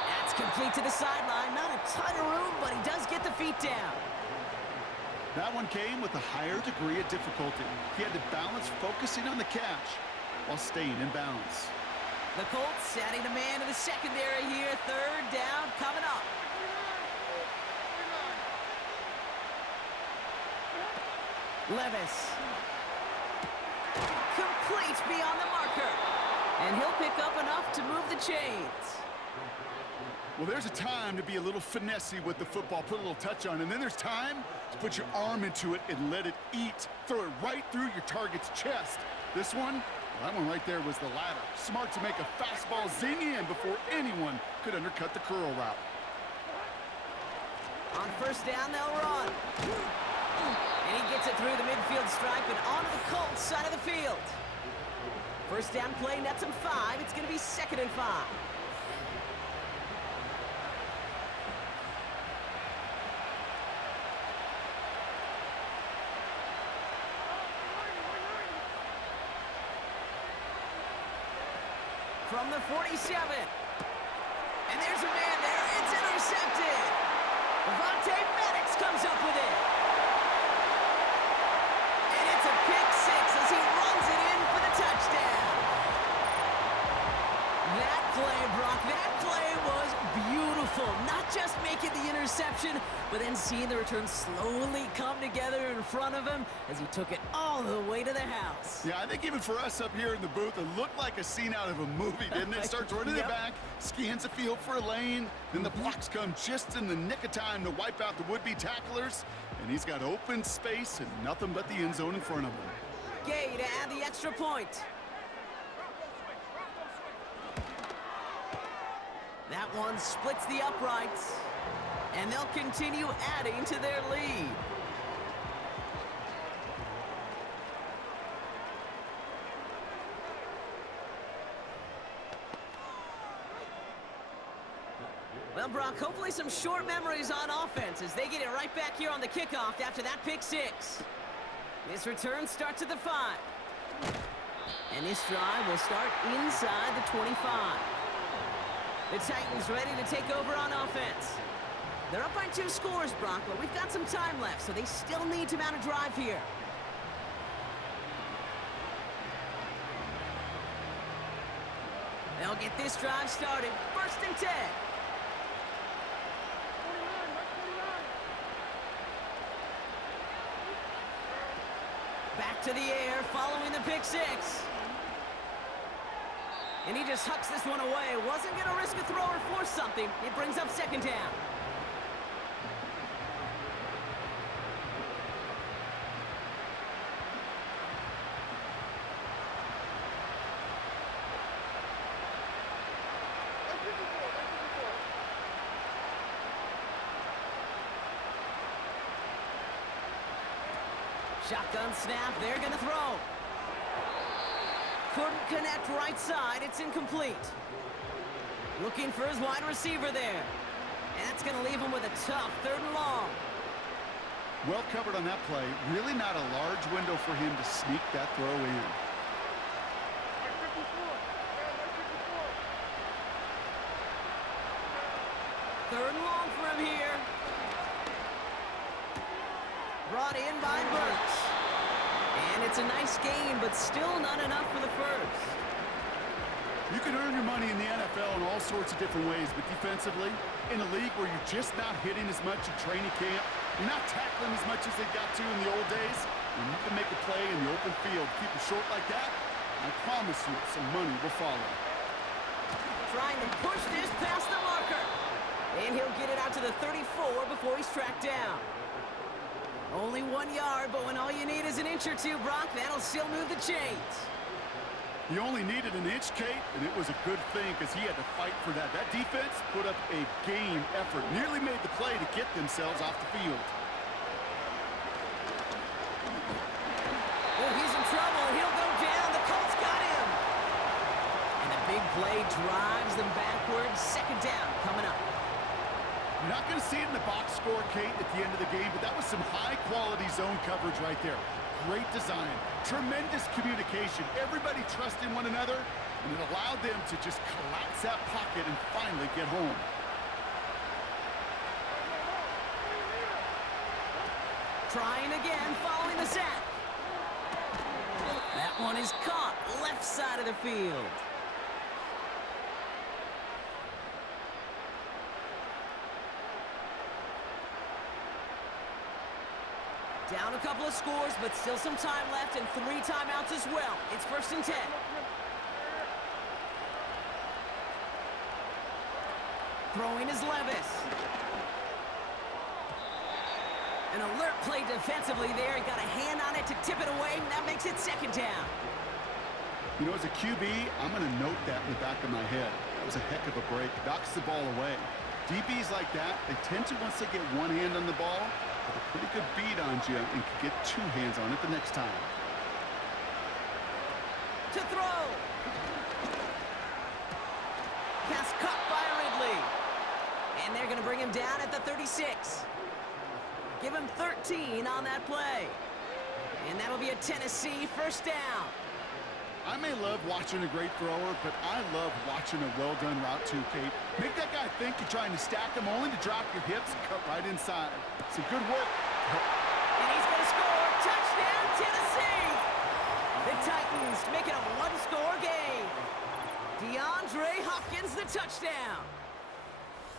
That's complete to the sideline. Not a ton of room, but he does get the feet down. That one came with a higher degree of difficulty. He had to balance focusing on the catch while staying in balance. The Colts adding a man to the secondary here. 3rd down coming up. Levis. Complete beyond the marker. And he'll pick up enough to move the chains. Well, there's a time to be a little finessey with the football, put a little touch on, and then there's time to put your arm into it and let it eat. Throw it right through your target's chest. This one, well, that one right there was the latter. Smart to make a fastball zing in before anyone could undercut the curl route. On 1st down, they'll run. And he gets it through the midfield stripe and onto the Colts side of the field. 1st down play, nets him 5. It's going to be 2nd and 5. From the 47. And there's a man there. It's intercepted. Devontae Maddox comes up with it. And it's a pick 6 as he runs it in for the touchdown. That play, Brock, that play was beautiful. Not just making making the interception, but then seeing the return slowly come together in front of him as he took it all the way to the house. Yeah, I think even for us up here in the booth, it looked like a scene out of a movie, didn't it? Starts running it back, scans the field for a lane, then the blocks come just in the nick of time to wipe out the would-be tacklers, and he's got open space and nothing but the end zone in front of him. Gay to add the extra point. That one splits the uprights, and they'll continue adding to their lead. Well, Brock, hopefully some short memories on offense as they get it right back here on the kickoff after that pick six. This return starts at the 5. And this drive will start inside the 25. The Titans ready to take over on offense. They're up by 2 scores, Brock, but we've got some time left, so they still need to mount a drive here. They'll get this drive started. 1st and 10. Back to the air, following the pick six. And he just hucks this one away. Wasn't going to risk a throw or force something. It brings up 2nd down. Shotgun snap, they're going to throw. Couldn't connect right side, it's incomplete. Looking for his wide receiver there. And that's going to leave him with a tough 3rd and long. Well covered on that play. Really not a large window for him to sneak that throw in. 3rd and long for him here. Brought in by Burks. And it's a nice gain, but still not enough for the first. You can earn your money in the NFL in all sorts of different ways, but defensively, in a league where you're just not hitting as much in training camp, you're not tackling as much as they got to in the old days, and you can make a play in the open field. Keep it short like that, I promise you some money will follow. Trying to push this past the marker. And he'll get it out to the 34 before he's tracked down. Only 1 yard, but when all you need is an inch or two, Brock, that'll still move the chains. He only needed an inch, Kate, and it was a good thing because he had to fight for that. That defense put up a game effort, nearly made the play to get themselves off the field. Oh, he's in trouble, and he'll go down. The Colts got him. And the big play drives them backwards. 2nd down coming up. You're not going to see it in the box score, Kate, at the end of the game, but that was some high-quality zone coverage right there. Great design, tremendous communication, everybody trusting one another, and it allowed them to just collapse that pocket and finally get home. Trying again, following the sack. That one is caught, left side of the field. Down a couple of scores, but still some time left and 3 timeouts as well. It's 1st and 10. Throwing is Levis. An alert play defensively there. He got a hand on it to tip it away, and that makes it 2nd down. You know, as a QB, I'm going to note that in the back of my head. That was a heck of a break. Knocks the ball away. DBs like that, they tend to, once they get one hand on the ball, have a pretty good beat on you and can get 2 hands on it the next time. To throw. Pass caught by Ridley. And they're going to bring him down at the 36. Give him 13 on that play. And that'll be a Tennessee 1st down. I may love watching a great thrower, but I love watching a well-done route too, Kate. Make that guy think you're trying to stack him only to drop your hips and cut right inside. Some good work. And he's going to score. Touchdown, Tennessee! The Titans make it a 1-score game. DeAndre Hopkins, the touchdown.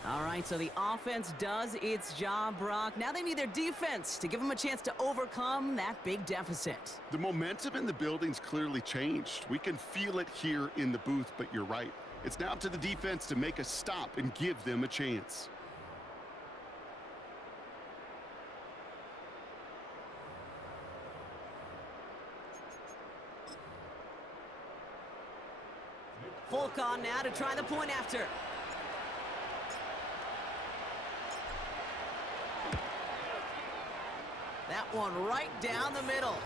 All right, so the offense does its job, Brock. Now they need their defense to give them a chance to overcome that big deficit. The momentum in the building's clearly changed. We can feel it here in the booth, but you're right. It's now up to the defense to make a stop and give them a chance. Folk on now to try the point after. That one right down the middle.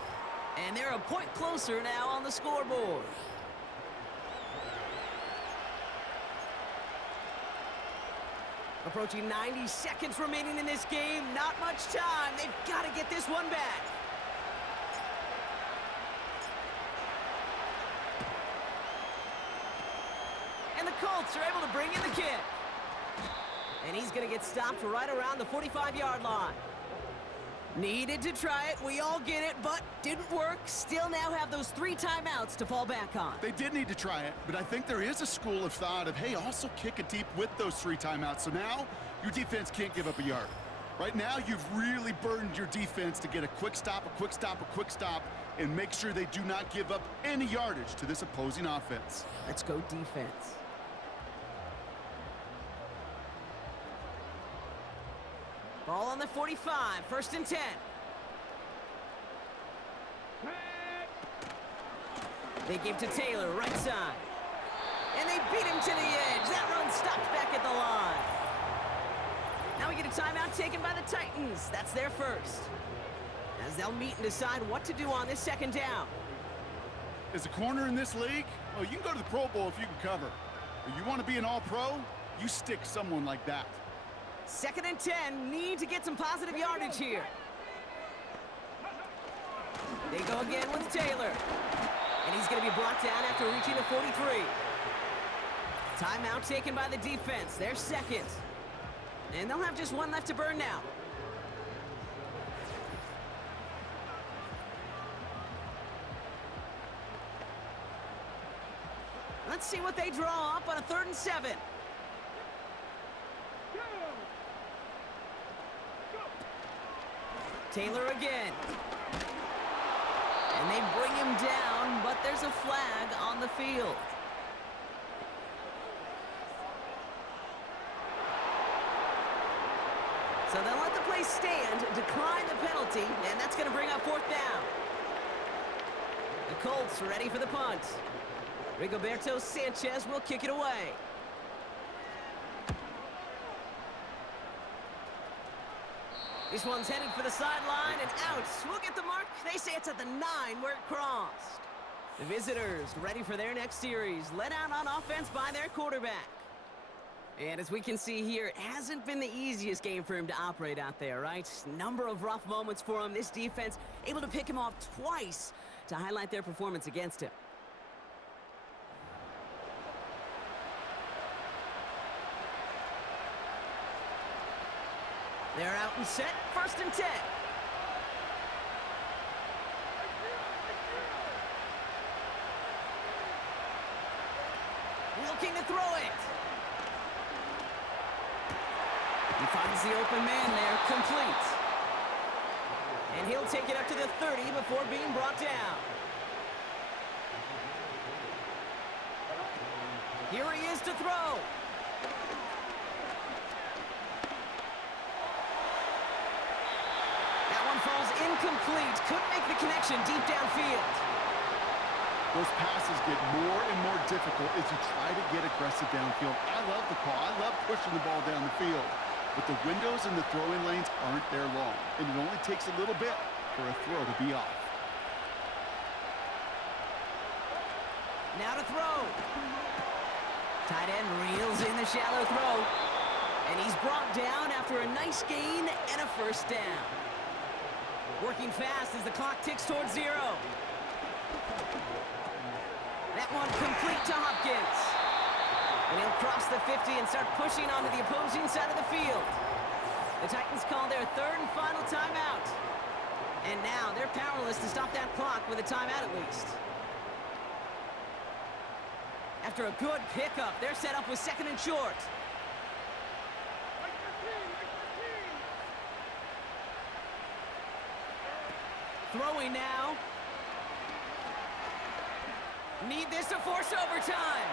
And they're a point closer now on the scoreboard. Approaching 90 seconds remaining in this game. Not much time. They've got to get this one back. And the Colts are able to bring in the kick. And he's going to get stopped right around the 45-yard line. Needed to try it. We all get it, but didn't work. Still now have those 3 timeouts to fall back on. They did need to try it, but I think there is a school of thought of, hey, also kick it deep with those 3 timeouts. So now your defense can't give up a yard. Right now, you've really burdened your defense to get a quick stop, and make sure they do not give up any yardage to this opposing offense. Let's go defense. Ball on the 45, 1st and 10. They give to Taylor, right side. And they beat him to the edge. That run stopped back at the line. Now we get a timeout taken by the Titans. That's their first. As they'll meet and decide what to do on this 2nd down. As a corner in this league, well, you can go to the Pro Bowl if you can cover. If you want to be an all-pro, you stick someone like that. 2nd and 10, need to get some positive yardage here. They go again with Taylor. And he's going to be brought down after reaching the 43. Timeout taken by the defense, their 2nd. And they'll have just 1 left to burn now. Let's see what they draw up on a 3rd and 7. Taylor again. And they bring him down, but there's a flag on the field. So they'll let the play stand, decline the penalty, and that's going to bring up 4th down. The Colts ready for the punt. Rigoberto Sanchez will kick it away. This one's headed for the sideline and out. We'll get the mark. They say it's at the 9 where it crossed. The visitors ready for their next series. Led out on offense by their quarterback. And as we can see here, it hasn't been the easiest game for him to operate out there, right? Number of rough moments for him. This defense able to pick him off twice to highlight their performance against him. They're out and set, 1st and 10. Looking to throw it. He finds the open man there, complete. And he'll take it up to the 30 before being brought down. Here he is to throw. Falls incomplete. Couldn't make the connection deep downfield. Those passes get more and more difficult as you try to get aggressive downfield. I love the call. I love pushing the ball down the field. But the windows in the throwing lanes aren't there long. And it only takes a little bit for a throw to be off. Now to throw. Tight end reels in the shallow throw. And he's brought down after a nice gain and a 1st down. Working fast as the clock ticks towards 0. That one complete to Hopkins. And he'll cross the 50 and start pushing onto the opposing side of the field. The Titans call their 3rd and final timeout. And now they're powerless to stop that clock with a timeout at least. After a good pickup, they're set up with 2nd and short. Throwing now. Need this to force overtime.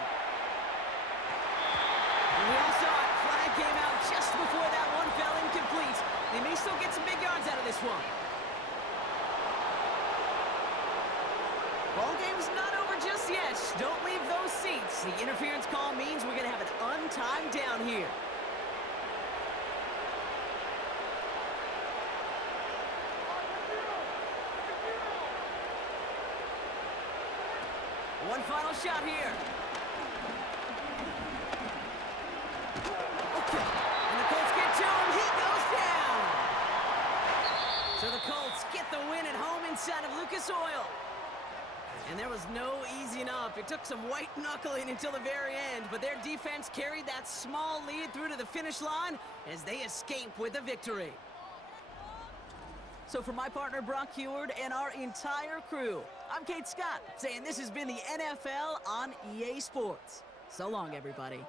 And we all saw it. Flag came out just before that one fell incomplete. They may still get some big yards out of this one. Ball game's not over just yet. Don't leave those seats. The interference call means we're going to have an untimed down here. One final shot here. Okay. And the Colts get to him. He goes down. So the Colts get the win at home inside of Lucas Oil. And there was no easing up. It took some white knuckling until the very end, but their defense carried that small lead through to the finish line as they escape with a victory. So for my partner, Brock Heward, and our entire crew, I'm Kate Scott, saying this has been the NFL on EA Sports. So long, everybody.